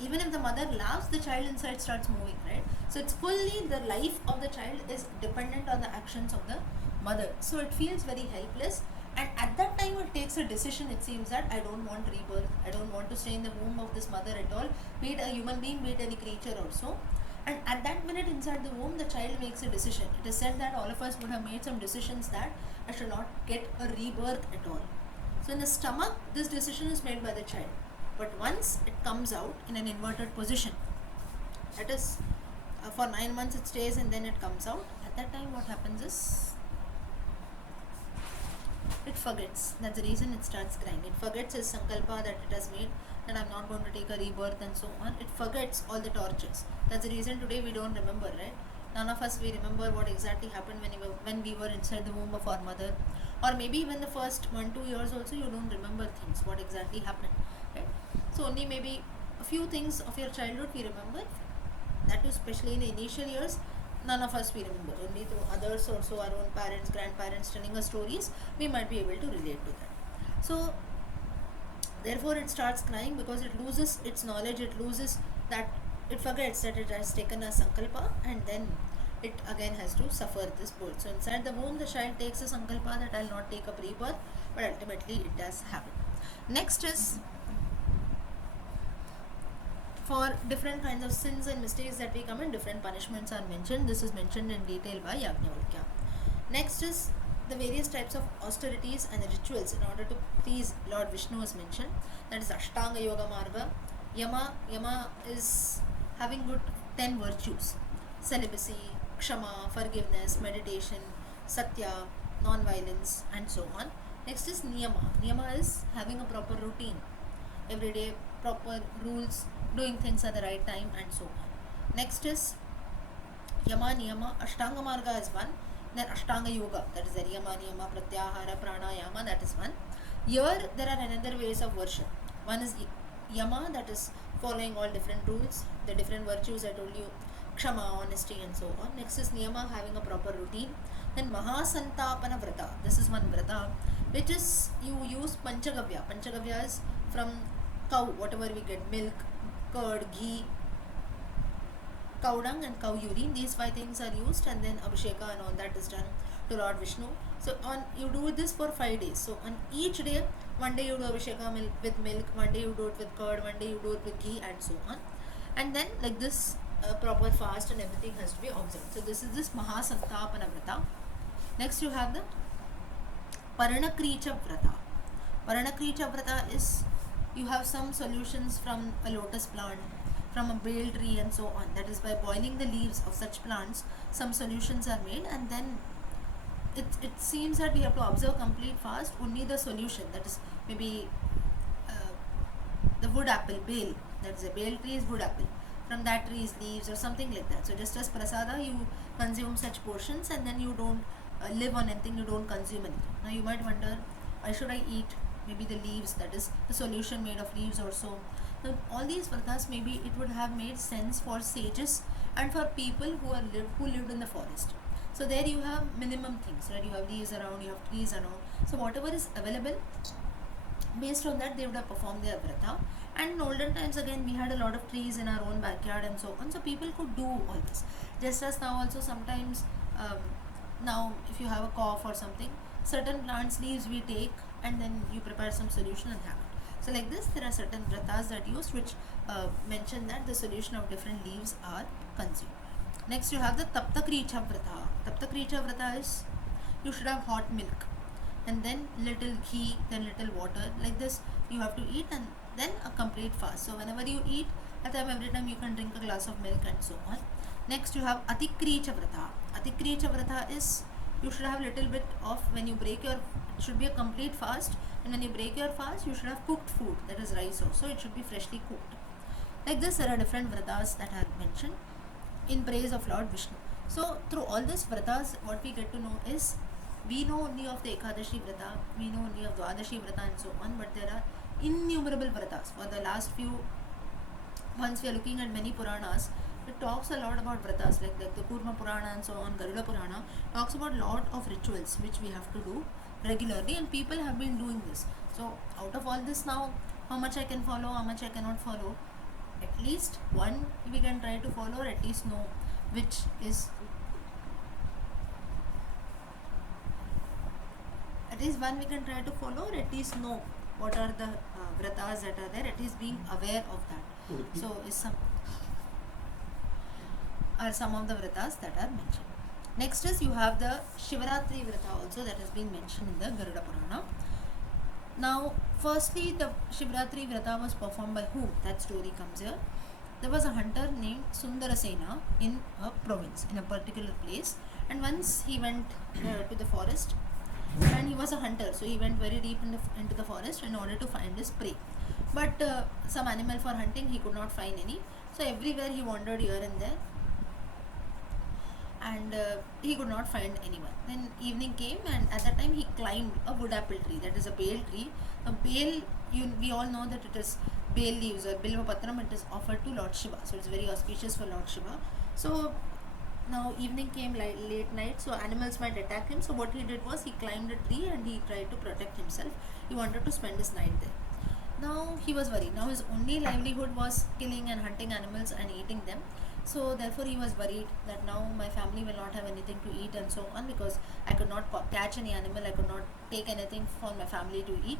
even if the mother laughs, the child inside starts moving, right? So it's fully, the life of the child is dependent on the actions of the mother. So it feels very helpless, and at that time it takes a decision. It seems that I don't want rebirth, I don't want to stay in the womb of this mother at all, be it a human being, be it any creature also. And at that minute inside the womb, the child makes a decision. It is said that all of us would have made some decisions that I should not get a rebirth at all. So in the stomach, this decision is made by the child, but once it comes out in an inverted position, that is, for 9 months it stays and then it comes out. At that time what happens is, it forgets. That's the reason it starts crying. It forgets its sankalpa that it has made, that I'm not going to take a rebirth and so on. It forgets all the tortures. That's the reason today we don't remember, right? None of us, we remember what exactly happened when we were inside the womb of our mother, or maybe even the first 1-2 years also you don't remember things, what exactly happened, right? So only maybe a few things of your childhood we remember, that too especially in the initial years. None of us we remember, only through others, also our own parents, grandparents telling us stories, we might be able to relate to that. So therefore it starts crying because it loses its knowledge, it loses that, it forgets that it has taken a sankalpa, and then it again has to suffer this birth. So inside the womb the child takes a sankalpa that I'll not take a rebirth, but ultimately it does happen. Next is, for different kinds of sins and mistakes that we commit, different punishments are mentioned. This is mentioned in detail by Yajnavalkya. Next is the various types of austerities and rituals in order to please Lord Vishnu is mentioned. That is Ashtanga Yoga Marga. Yama is having good 10 virtues: celibacy, kshama, forgiveness, meditation, satya, non-violence, and so on. Next is niyama. Niyama is having a proper routine, everyday proper rules, doing things at the right time, and so on. Next is Yama Niyama. Ashtanga Marga is one. Then Ashtanga Yoga, that is the Yama Niyama, Pratyahara, Pranayama, that is one. Here there are another ways of worship. One is Yama, that is following all different rules, the different virtues I told you, Kshama, honesty, and so on. Next is Niyama, having a proper routine. Then Mahasantapana Vrata. This is one Vrata, which is you use Panchagavya. Panchagavya is from cow, whatever we get, milk, curd, ghee, cow dung and cow urine. These 5 things are used, and then Abhisheka and all that is done to Lord Vishnu. So you do this for 5 days. So on each day, one day you do Abhisheka with milk, one day you do it with curd, one day you do it with ghee, and so on. And then like this, proper fast and everything has to be observed. So this is this Mahasantapana Vrata. Next you have the Paranakricha Vrata. Paranakricha Vrata is, you have some solutions from a lotus plant, from a bale tree, and so on. That is, by boiling the leaves of such plants, some solutions are made, and then it seems that we have to observe complete fast, only the solution, that is maybe the wood apple, bale, that is a bale tree is wood apple, from that tree is leaves or something like that. So just as prasada, you consume such portions, and then you don't live on anything, you don't consume anything. Now you might wonder, why should I eat maybe the leaves, that is the solution made of leaves or so. Now all these vratas, maybe it would have made sense for sages and for people who lived in the forest. So there you have minimum things, right? You have leaves around, you have trees around. So whatever is available, based on that they would have performed their vrata. And in olden times again, we had a lot of trees in our own backyard and so on, so people could do all this. Just as now also sometimes, now if you have a cough or something, certain plants leaves we take, and then you prepare some solution and have it. So like this, there are certain vratas that used, which mention that the solution of different leaves are consumed. Next you have the Taptakricha Vrata. Taptakricha Vrata is, you should have hot milk, and then little ghee, then little water. Like this you have to eat, and then a complete fast. So whenever you eat, at time every time you can drink a glass of milk, and so on. Next you have Atikricha Vrata. Atikricha Vrata is, you should have little bit of, when you break your, it should be a complete fast, and when you break your fast, you should have cooked food, that is rice also, it should be freshly cooked. Like this, there are different vratas that are mentioned in praise of Lord Vishnu. So through all these vratas, what we get to know is We know only of the Ekadashi Vrata, we know only of Dwadashi Vrata and so on, but there are innumerable Vratas. For the last few months we are looking at many Puranas. It talks a lot about Vratas, like the Kurma Purana and so on, Garuda Purana, talks about lot of rituals which we have to do regularly, and people have been doing this. So out of all this now, how much I can follow, how much I cannot follow, at least one we can try to follow, or at least know which is, at least one we can try to follow, or at least know what are the vratas that are there, at least being aware of that. So is some are some of the vratas that are mentioned. Next is you have the Shivaratri Vrata also, that has been mentioned in the Garuda Purana. Now, firstly, the Shivaratri Vrata was performed by whom? That story comes here. There was a hunter named Sundarasena in a province, in a particular place, and once he went to the forest, and he was a hunter, so he went very deep into the forest in order to find his prey. But some animal for hunting he could not find any, so everywhere he wandered here and there, and he could not find anyone. Then evening came, and at that time he climbed a wood apple tree, that is a bale tree. A bale, we all know that it is bale leaves or bilva patram, it is offered to Lord Shiva, so it's very auspicious for Lord Shiva. So now evening came, late night, so animals might attack him. So what he did was he climbed a tree and he tried to protect himself. He wanted to spend his night there. Now he was worried. Now his only livelihood was killing and hunting animals and eating them. So therefore he was worried that now my family will not have anything to eat and so on, because I could not catch any animal, I could not take anything for my family to eat.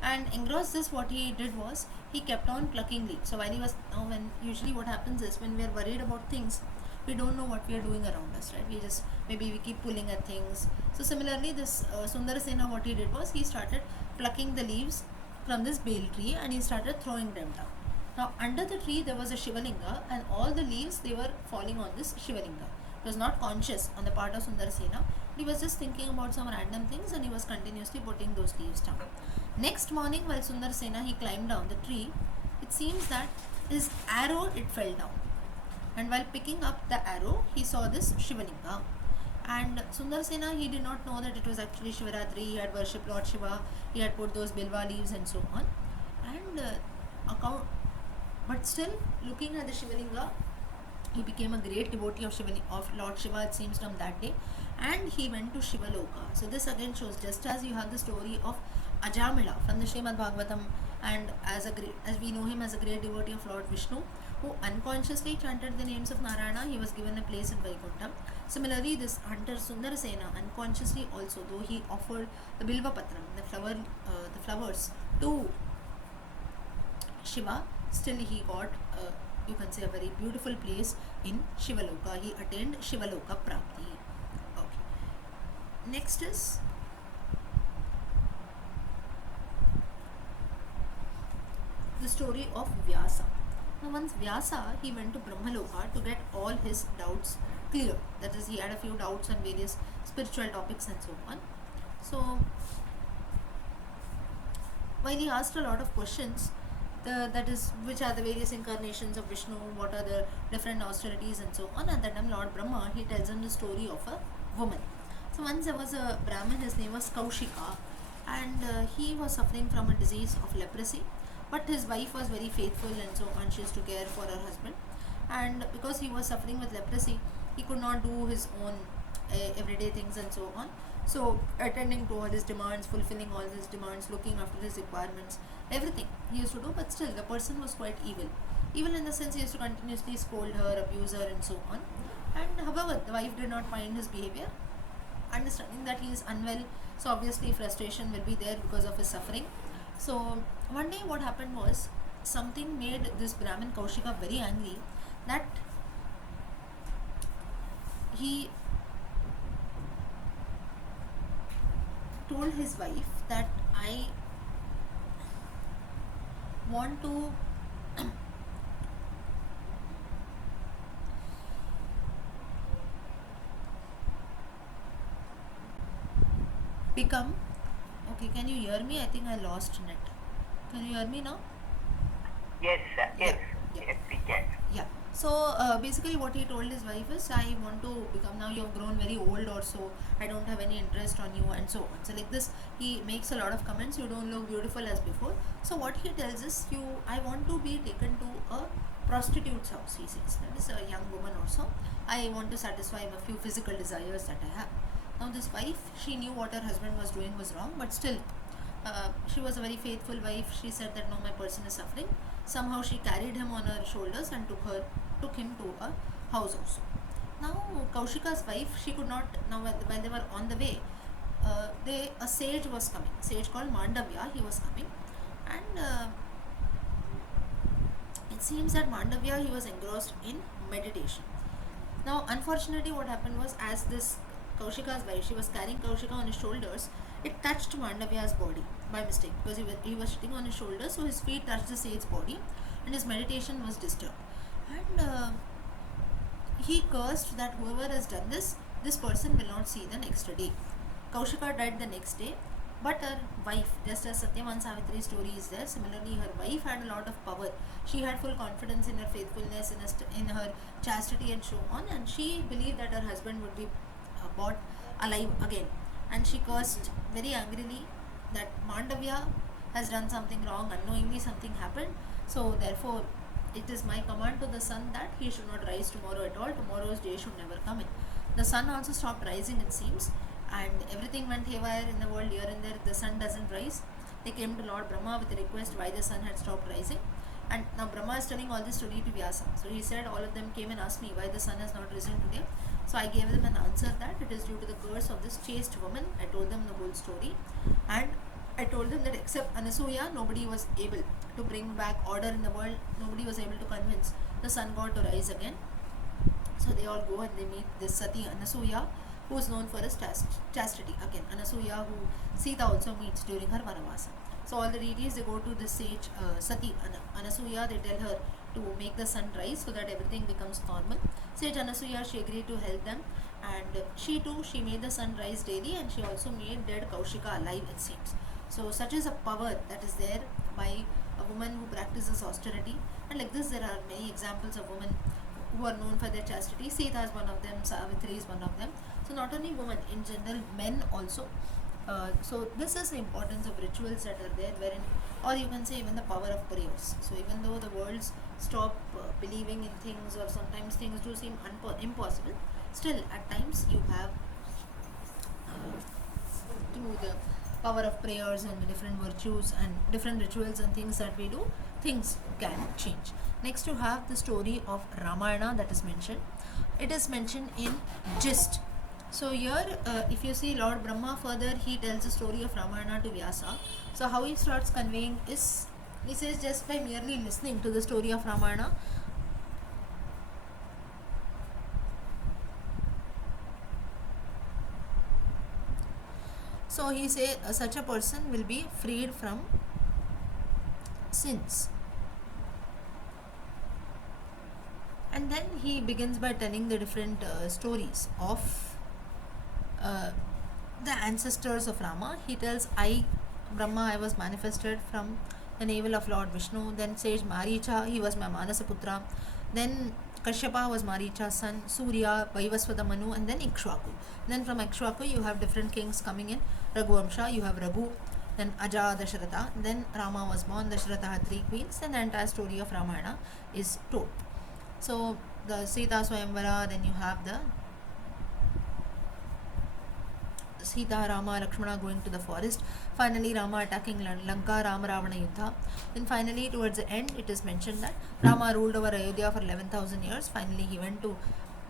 And engrossed this, what he did was he kept on plucking leaves. So while he was, now when usually what happens is when we are worried about things, we don't know what we are doing around us, right? We just, maybe we keep pulling at things. So similarly this Sundarasena, what he did was he started plucking the leaves from this bale tree and he started throwing them down. Now under the tree there was a Shivalinga, and all the leaves, they were falling on this Shivalinga. It was not conscious on the part of Sundarasena. He was just thinking about some random things and he was continuously putting those leaves down. Next morning, while Sundarasena he climbed down the tree, it seems that his arrow, it fell down. And while picking up the arrow, he saw this Shivalinga. And Sundarasena, he did not know that it was actually Shivaratri. He had worshipped Lord Shiva. He had put those bilva leaves and so on. And but still, looking at the Shivalinga, he became a great devotee of Lord Shiva, it seems, from that day, and he went to Shivaloka. So this again shows, just as you have the story of Ajamila from the Srimad Bhagavatam, and as we know him as a great devotee of Lord Vishnu, who unconsciously chanted the names of Narayana, he was given a place in Vaikuntha. Similarly, this hunter Sundarasena unconsciously also, though he offered the Bilva Patram, the flowers, to Shiva, still he got you can say a very beautiful place in Shivaloka. He attained Shivaloka Prapti. Okay. Next is the story of Vyasa. Now once Vyasa, he went to Brahmaloka to get all his doubts clear. That is, he had a few doubts on various spiritual topics and so on. So while he asked a lot of questions, that is, which are the various incarnations of Vishnu, what are the different austerities and so on, and that time Lord Brahma, he tells him the story of a woman. So once there was a Brahmin, his name was Kaushika, and he was suffering from a disease of leprosy, but his wife was very faithful and so on. She used to care for her husband, and because he was suffering with leprosy, he could not do his own everyday things and so on. So attending to all his demands, fulfilling all his demands, looking after his requirements, everything he used to do, but still the person was quite evil. Evil in the sense he used to continuously scold her, abuse her and so on. And however, the wife did not mind his behavior, understanding that he is unwell, so obviously frustration will be there because of his suffering. So one day what happened was, something made this Brahmin Kaushika very angry, that he told his wife that I want to become, okay, can you hear me? I think I lost net. Can you hear me now? Yes, sir. Yes. Yeah. Yes, we can. Yeah. So basically what he told his wife is, I want to become, now you have grown very old or so, I don't have any interest on you and so on. So like this he makes a lot of comments, you don't look beautiful as before. So what he tells is, I want to be taken to a prostitute's house, he says. That is a young woman or so. I want to satisfy a few physical desires that I have. Now this wife, she knew what her husband was doing was wrong, but still she was a very faithful wife. She said that no, my person is suffering. Somehow she carried him on her shoulders and took him to a house also. Now Kaushika's wife, she could not, now when they were on the way, a sage was coming, sage called Mandavya, he was coming, and it seems that Mandavya, he was engrossed in meditation. Now unfortunately what happened was, as this Kaushika's wife, she was carrying Kaushika on his shoulders, it touched Mandavya's body by mistake, because he was sitting on his shoulders, so his feet touched the sage's body and his meditation was disturbed. And he cursed that whoever has done this person will not see the next day. Kaushika died the next day, but her wife, just as Satyavan Savitri's story is there, similarly her wife had a lot of power. She had full confidence in her faithfulness, in her chastity and so on, and she believed that her husband would be brought alive again. And she cursed very angrily that Mandavya has done something wrong, unknowingly something happened, so therefore it is my command to the sun that he should not rise tomorrow at all, tomorrow's day should never come in. The sun also stopped rising, it seems, and everything went haywire in the world here and there. The sun doesn't rise. They came to Lord Brahma with a request why the sun had stopped rising, and now Brahma is telling all this story to Vyasa. So he said, all of them came and asked me why the sun has not risen today. So I gave them an answer that it is due to the curse of this chaste woman. I told them the whole story, and I told them that except Anasuya, nobody was able to bring back order in the world. Nobody was able to convince the sun god to rise again. So they all go and they meet this Sati Anasuya, who is known for his chastity. Again, Anasuya, who Sita also meets during her Vanavasa. So all the deities, they go to this sage Sati Anasuya, they tell her to make the sun rise so that everything becomes normal. Sage Anasuya, she agreed to help them, and she too, she made the sun rise daily, and she also made dead Kaushika alive, it seems. So such is a power that is there by a woman who practices austerity, and like this there are many examples of women who are known for their chastity. Sita is one of them, Savitri is one of them. So not only women, in general men also. So this is the importance of rituals that are there, wherein, or you can say even the power of prayers. So even though the worlds stop believing in things, or sometimes things do seem impossible, still at times you have through the power of prayers and different virtues and different rituals and things that we do, things can change. Next you have the story of Ramayana that is mentioned. It is mentioned in gist. So here if you see Lord Brahma further, he tells the story of Ramayana to Vyasa. So how he starts conveying is, he says, just by merely listening to the story of Ramayana, so he say such a person will be freed from sins. And then he begins by telling the different stories of the ancestors of Rama. He tells, I, Brahma, I was manifested from the navel of Lord Vishnu. Then sage Maricha, he was my Manasaputra. Then Kashyapa was Maricha's son, Surya, Vaivasvata Manu, and then Ikshvaku. Then from Ikshvaku you have different kings coming in. Raghuvamsha, you have Raghu, then Aja, Dasharatha. Then Rama was born, Dasharatha had 3 queens. Then the entire story of Ramayana is told. So the Sita Swayamvara, then you have the Sita, Rama, Lakshmana going to the forest. Finally Rama attacking Lanka, Rama Ravana Yuddha. Then finally towards the end it is mentioned that Rama ruled over Ayodhya for 11,000 years. Finally he went to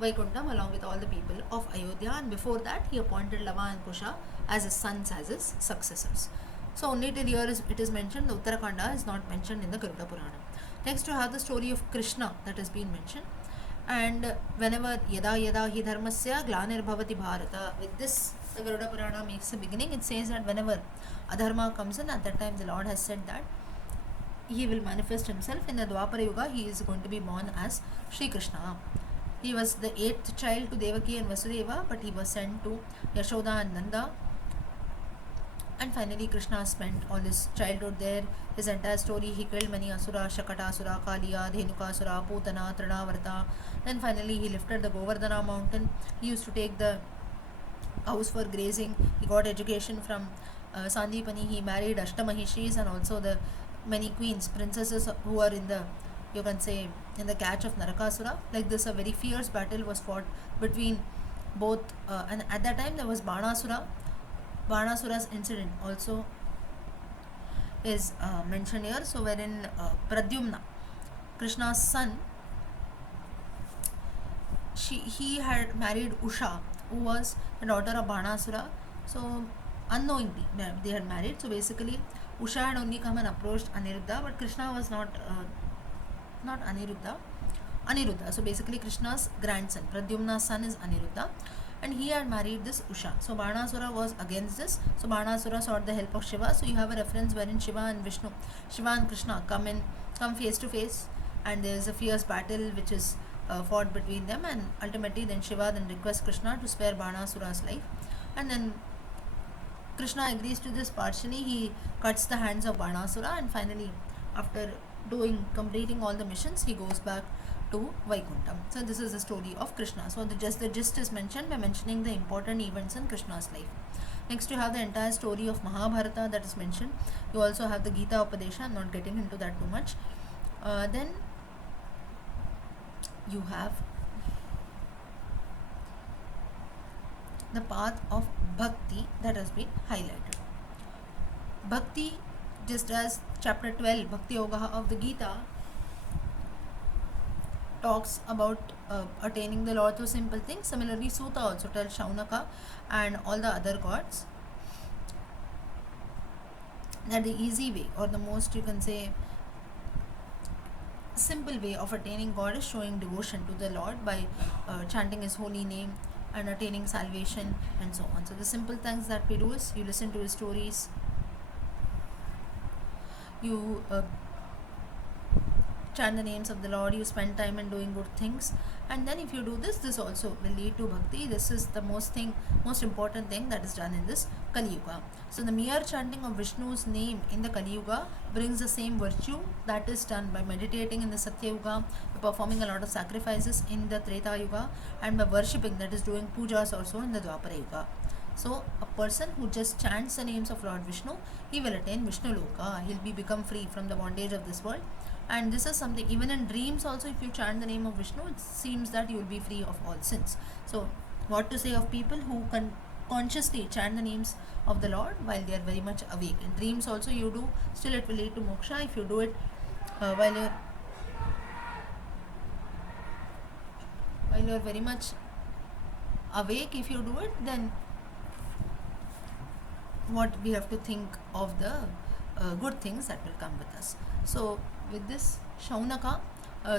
Vaikuntham along with all the people of Ayodhya, and before that he appointed Lava and Kusha as his sons, as his successors. So only till here it is mentioned. The Uttarakhanda is not mentioned in the Garuda Purana. Next you have the story of Krishna that has been mentioned. And whenever Yada Yada Hi Dharmasya Glanir-bhavati Bharata, with this the Garuda Purana makes a beginning. It says that whenever Adharma comes in, at that time the Lord has said that he will manifest himself. In the Dwapara Yuga he is going to be born as Sri Krishna. He was the 8th child to Devaki and Vasudeva, but he was sent to Yashoda and Nanda And finally Krishna spent all his childhood there. His entire story, he killed many asura, Shakatasura, Kaliya, Dhenukasura, Putana, Trinavarta. Then finally he lifted the Govardhana mountain. He used to take the cows for grazing. He got education from Sandipani. He married Ashtamahishis and also the many queens, princesses who are in the, you can say, in the catch of Narakasura. Like this, a very fierce battle was fought between both, and at that time there was Banasura. Banasura's incident also is mentioned here. So, wherein Pradyumna, Krishna's son, he had married Usha, who was the daughter of Banasura. So, unknowingly they had married. So, basically, Usha had only come and approached Aniruddha, but Krishna was not Aniruddha. So, basically, Krishna's grandson, Pradyumna's son, is Aniruddha, and he had married this Usha. So Banasura was against this. So Banasura sought the help of Shiva. So you have a reference wherein Shiva and Krishna come face to face, and there is a fierce battle which is fought between them, and ultimately then Shiva then requests Krishna to spare Banasura's life, and then Krishna agrees to this partially. He cuts the hands of Banasura, and finally, after completing all the missions, he goes back to Vaikuntham. So this is the story of Krishna. So the gist is mentioned by mentioning the important events in Krishna's life. Next, you have the entire story of Mahabharata that is mentioned. You also have the Gita Upadesha. I'm not getting into that too much. Then you have the path of bhakti that has been highlighted. Bhakti, just as chapter 12, Bhakti Yoga of the Gita, talks about attaining the Lord through simple things. Similarly, Suta also tells Shaunaka and all the other gods that the easy way, or the most, you can say, simple way of attaining God is showing devotion to the Lord by chanting His holy name and attaining salvation and so on. So the simple things that we do is you listen to His stories, you chant the names of the Lord, you spend time in doing good things, and then if you do this also will lead to bhakti. This is the most important thing that is done in this Kali Yuga. So the mere chanting of Vishnu's name in the Kali Yuga brings the same virtue that is done by meditating in the Satya Yuga, by performing a lot of sacrifices in the Treta Yuga, and by worshipping, that is doing pujas also, in the Dwapara Yuga. So a person who just chants the names of Lord Vishnu, he will attain Vishnu Loka. He'll become free from the bondage of this world. And this is something, even in dreams also, if you chant the name of Vishnu, it seems that you will be free of all sins. So what to say of people who can consciously chant the names of the Lord while they are very much awake? In dreams also you do, still it will lead to moksha. If you do it while you're very much awake, if you do it, then what we have to think of the good things that will come with us. So with this, Shaunaka,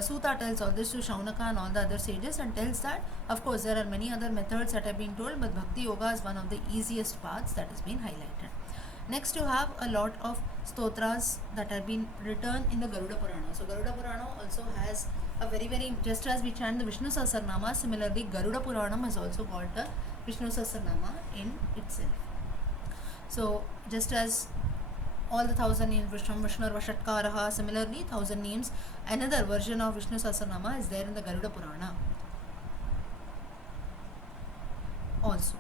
Suta tells all this to Shaunaka and all the other sages, and tells that of course there are many other methods that have been told, but Bhakti Yoga is one of the easiest paths that has been highlighted. Next, you have a lot of stotras that have been written in the Garuda Purana. So Garuda Purana also has a very, just as we chant the Vishnu Sahasranama, similarly Garuda Puranam has also got the Vishnu Sahasranama in itself. So just as all the 1,000 names, Vishnu Vashatkaraha, similarly 1,000 names, another version of Vishnu Sahasranama is there in the Garuda Purana also.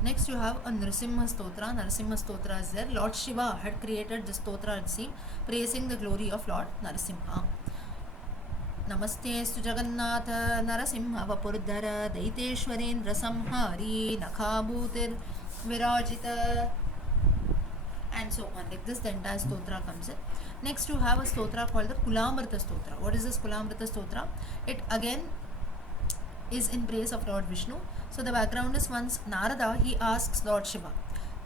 Next, you have a Narasimha Stotra. Narasimha Stotra is there. Lord Shiva had created this stotra, it seems, praising the glory of Lord Narasimha. Namaste Jagannath Narasimha Vapurdhara Daiteshwarendra Samhari Nakhabhutir Virajita, and so on. Like this, the entire stotra comes in. Next, you have a stotra called the Kulamrita Stotra. What is this Kulamrita Stotra? It again is in praise of Lord Vishnu. So the background is, once Narada, he asks Lord Shiva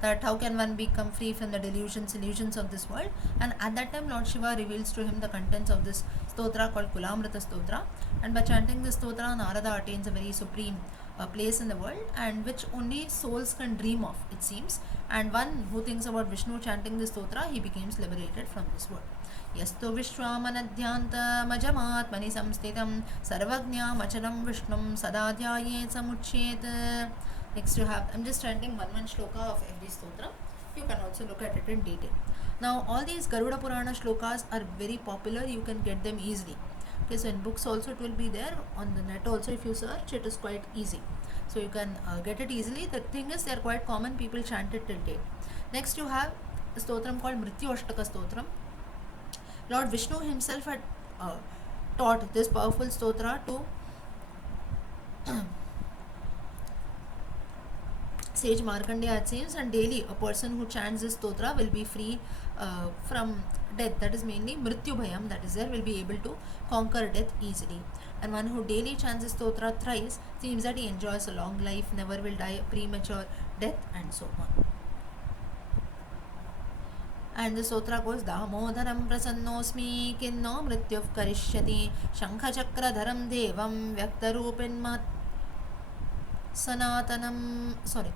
that how can one become free from the illusions of this world, and at that time Lord Shiva reveals to him the contents of this stotra called Kulamrita Stotra, and by chanting this stotra, Narada attains a very supreme place in the world, and which only souls can dream of, it seems, and one who thinks about Vishnu chanting this stotra, he becomes liberated from this world. Yastu Vishwamanadhyanta Majamatmani Samstitam Sarvagnyam Acharam Vishnum Sadadhyayet Samuchet. Next, you have, I'm just chanting one shloka of every stotra. you can also look at it in detail. Now all these Garuda Purana shlokas are very popular, you can get them easily. Okay, so in books also it will be there, on the net also if you search it is quite easy, so you can get it easily. The thing is they are quite common, people chant it till date. Next you have a stotram called Mrityu Ashtaka Stotram. Lord Vishnu himself had taught this powerful stotra to sage Markandeya, it seems, and daily a person who chants this stotra will be free from death, that is mainly Mrityu Bhayam, that is there, will be able to conquer death easily. And one who daily chants this stotra thrice seems that he enjoys a long life, never will die a premature death, and so on. And the stotra goes Damodaram prasannosmi kinno mrityuv karishyati Shankachakradharam devam vyaktarupinmat Sanatanam, sorry,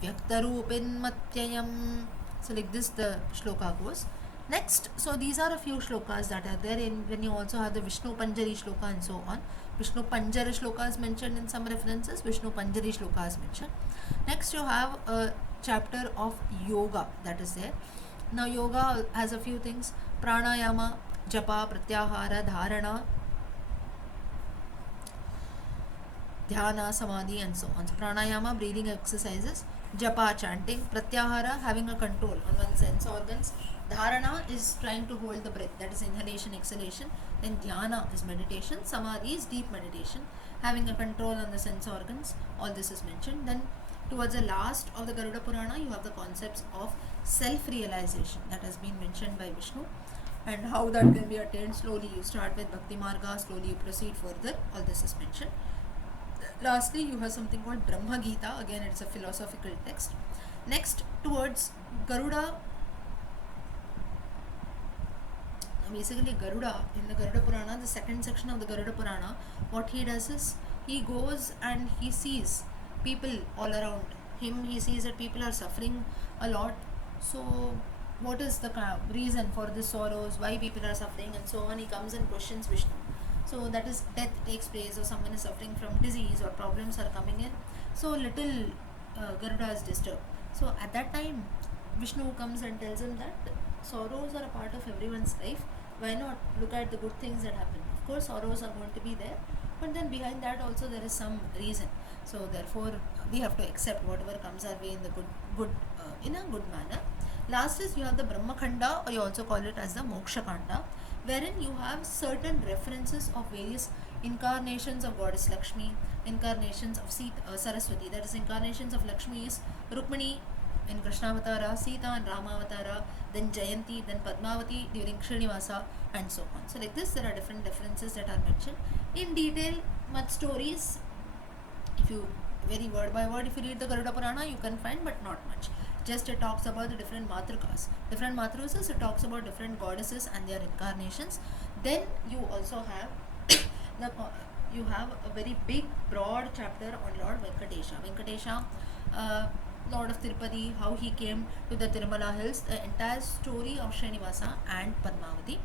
Vyaktarupinmatyayam. So like this the shloka goes. Next, so these are a few shlokas that are there in when you also have the Vishnu Panjari shloka and so on. Vishnu Panjara shloka is mentioned in some references, Vishnu Panjari shloka is mentioned. Next you have a chapter of yoga that is there. Now yoga has a few things: pranayama, japa, pratyahara, dharana, dhyana, samadhi, and so on. So pranayama, breathing exercises; japa, chanting; pratyahara, having a control on one's sense organs; dharana is trying to hold the breath, that is inhalation, exhalation; then dhyana is meditation; samadhi is deep meditation, having a control on the sense organs. All this is mentioned. Then towards the last of the Garuda Purana, you have the concepts of self-realization that has been mentioned by Vishnu, and how that can be attained slowly. You start with Bhakti Marga, slowly you proceed further. All this is mentioned. Lastly, you have something called Brahma Gita. Again, it's a philosophical text. Next, towards Garuda, basically Garuda, in the Garuda Purana, the second section of the Garuda Purana, what he does is he goes and he sees people all around him. He sees that people are suffering a lot. So what is the reason for this sorrows, why people are suffering, and so on. He comes and questions Vishnu. So that is, death takes place, or someone is suffering from disease, or problems are coming in, so little Garuda is disturbed. So at that time Vishnu comes and tells him that sorrows are a part of everyone's life. Why not look at the good things that happen? Of course sorrows are going to be there, but then behind that also there is some reason. So therefore we have to accept whatever comes our way in the good in a good manner. Last is you have the Brahma Khanda, or you also call it as the Moksha Khanda, wherein you have certain references of various incarnations of goddess Lakshmi, incarnations of Saraswati, that is incarnations of Lakshmi is Rukmini in Krishnavatara, Sita and Ramavatara, then Jayanti, then Padmavati during Srinivasa, and so on. So like this there are different references that are mentioned in detail. Much stories, if you very word by word if you read the Garuda Purana you can find, but not much. Just it talks about the different matrikas. Different matrusas, it talks about different goddesses and their incarnations. Then you also have you have a very big broad chapter on Lord Venkatesha, Lord of Tirupati, how he came to the Tirumala hills, the entire story of Srinivasa and Padmavati.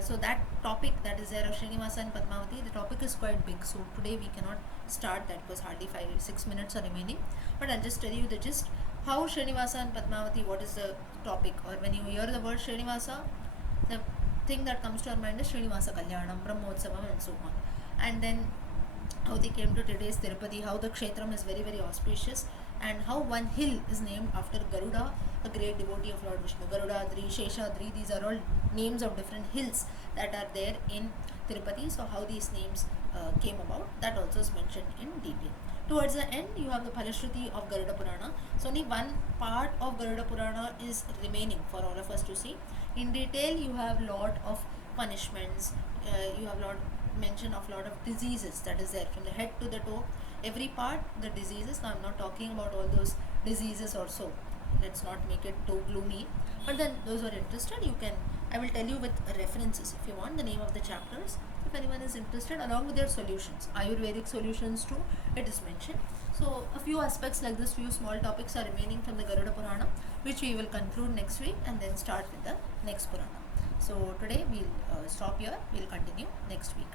So that topic that is there of Srinivasa and Padmavati, the topic is quite big, so today we cannot start that because hardly 5-6 minutes are remaining, but I'll just tell you the gist. How Srinivasa and Padmavati, what is the topic, or when you hear the word Srinivasa, the thing that comes to our mind is Srinivasa Kalyanam, Brahmotsavam, and so on. And then how they came to today's Tirupati, how the Kshetram is very very auspicious, and how one hill is named after Garuda, a great devotee of Lord Vishnu. Garudadri, Sheshadri, these are all names of different hills that are there in Tirupati. So how these names came about, that also is mentioned in detail. Towards the end you have the Phalashruti of Garuda Purana. So only one part of Garuda Purana is remaining for all of us to see. In detail you have lot of punishments, you have lot mention of lot of diseases that is there from the head to the toe, every part the diseases. Now I'm not talking about all those diseases or so, let's not make it too gloomy, but then those who are interested, you can, I will tell you with references if you want the name of the chapters, if anyone is interested, along with their solutions, Ayurvedic solutions too, it is mentioned. So a few aspects like this, few small topics are remaining from the Garuda Purana, which we will conclude next week and then start with the next Purana. So today we'll stop here, we'll continue next week.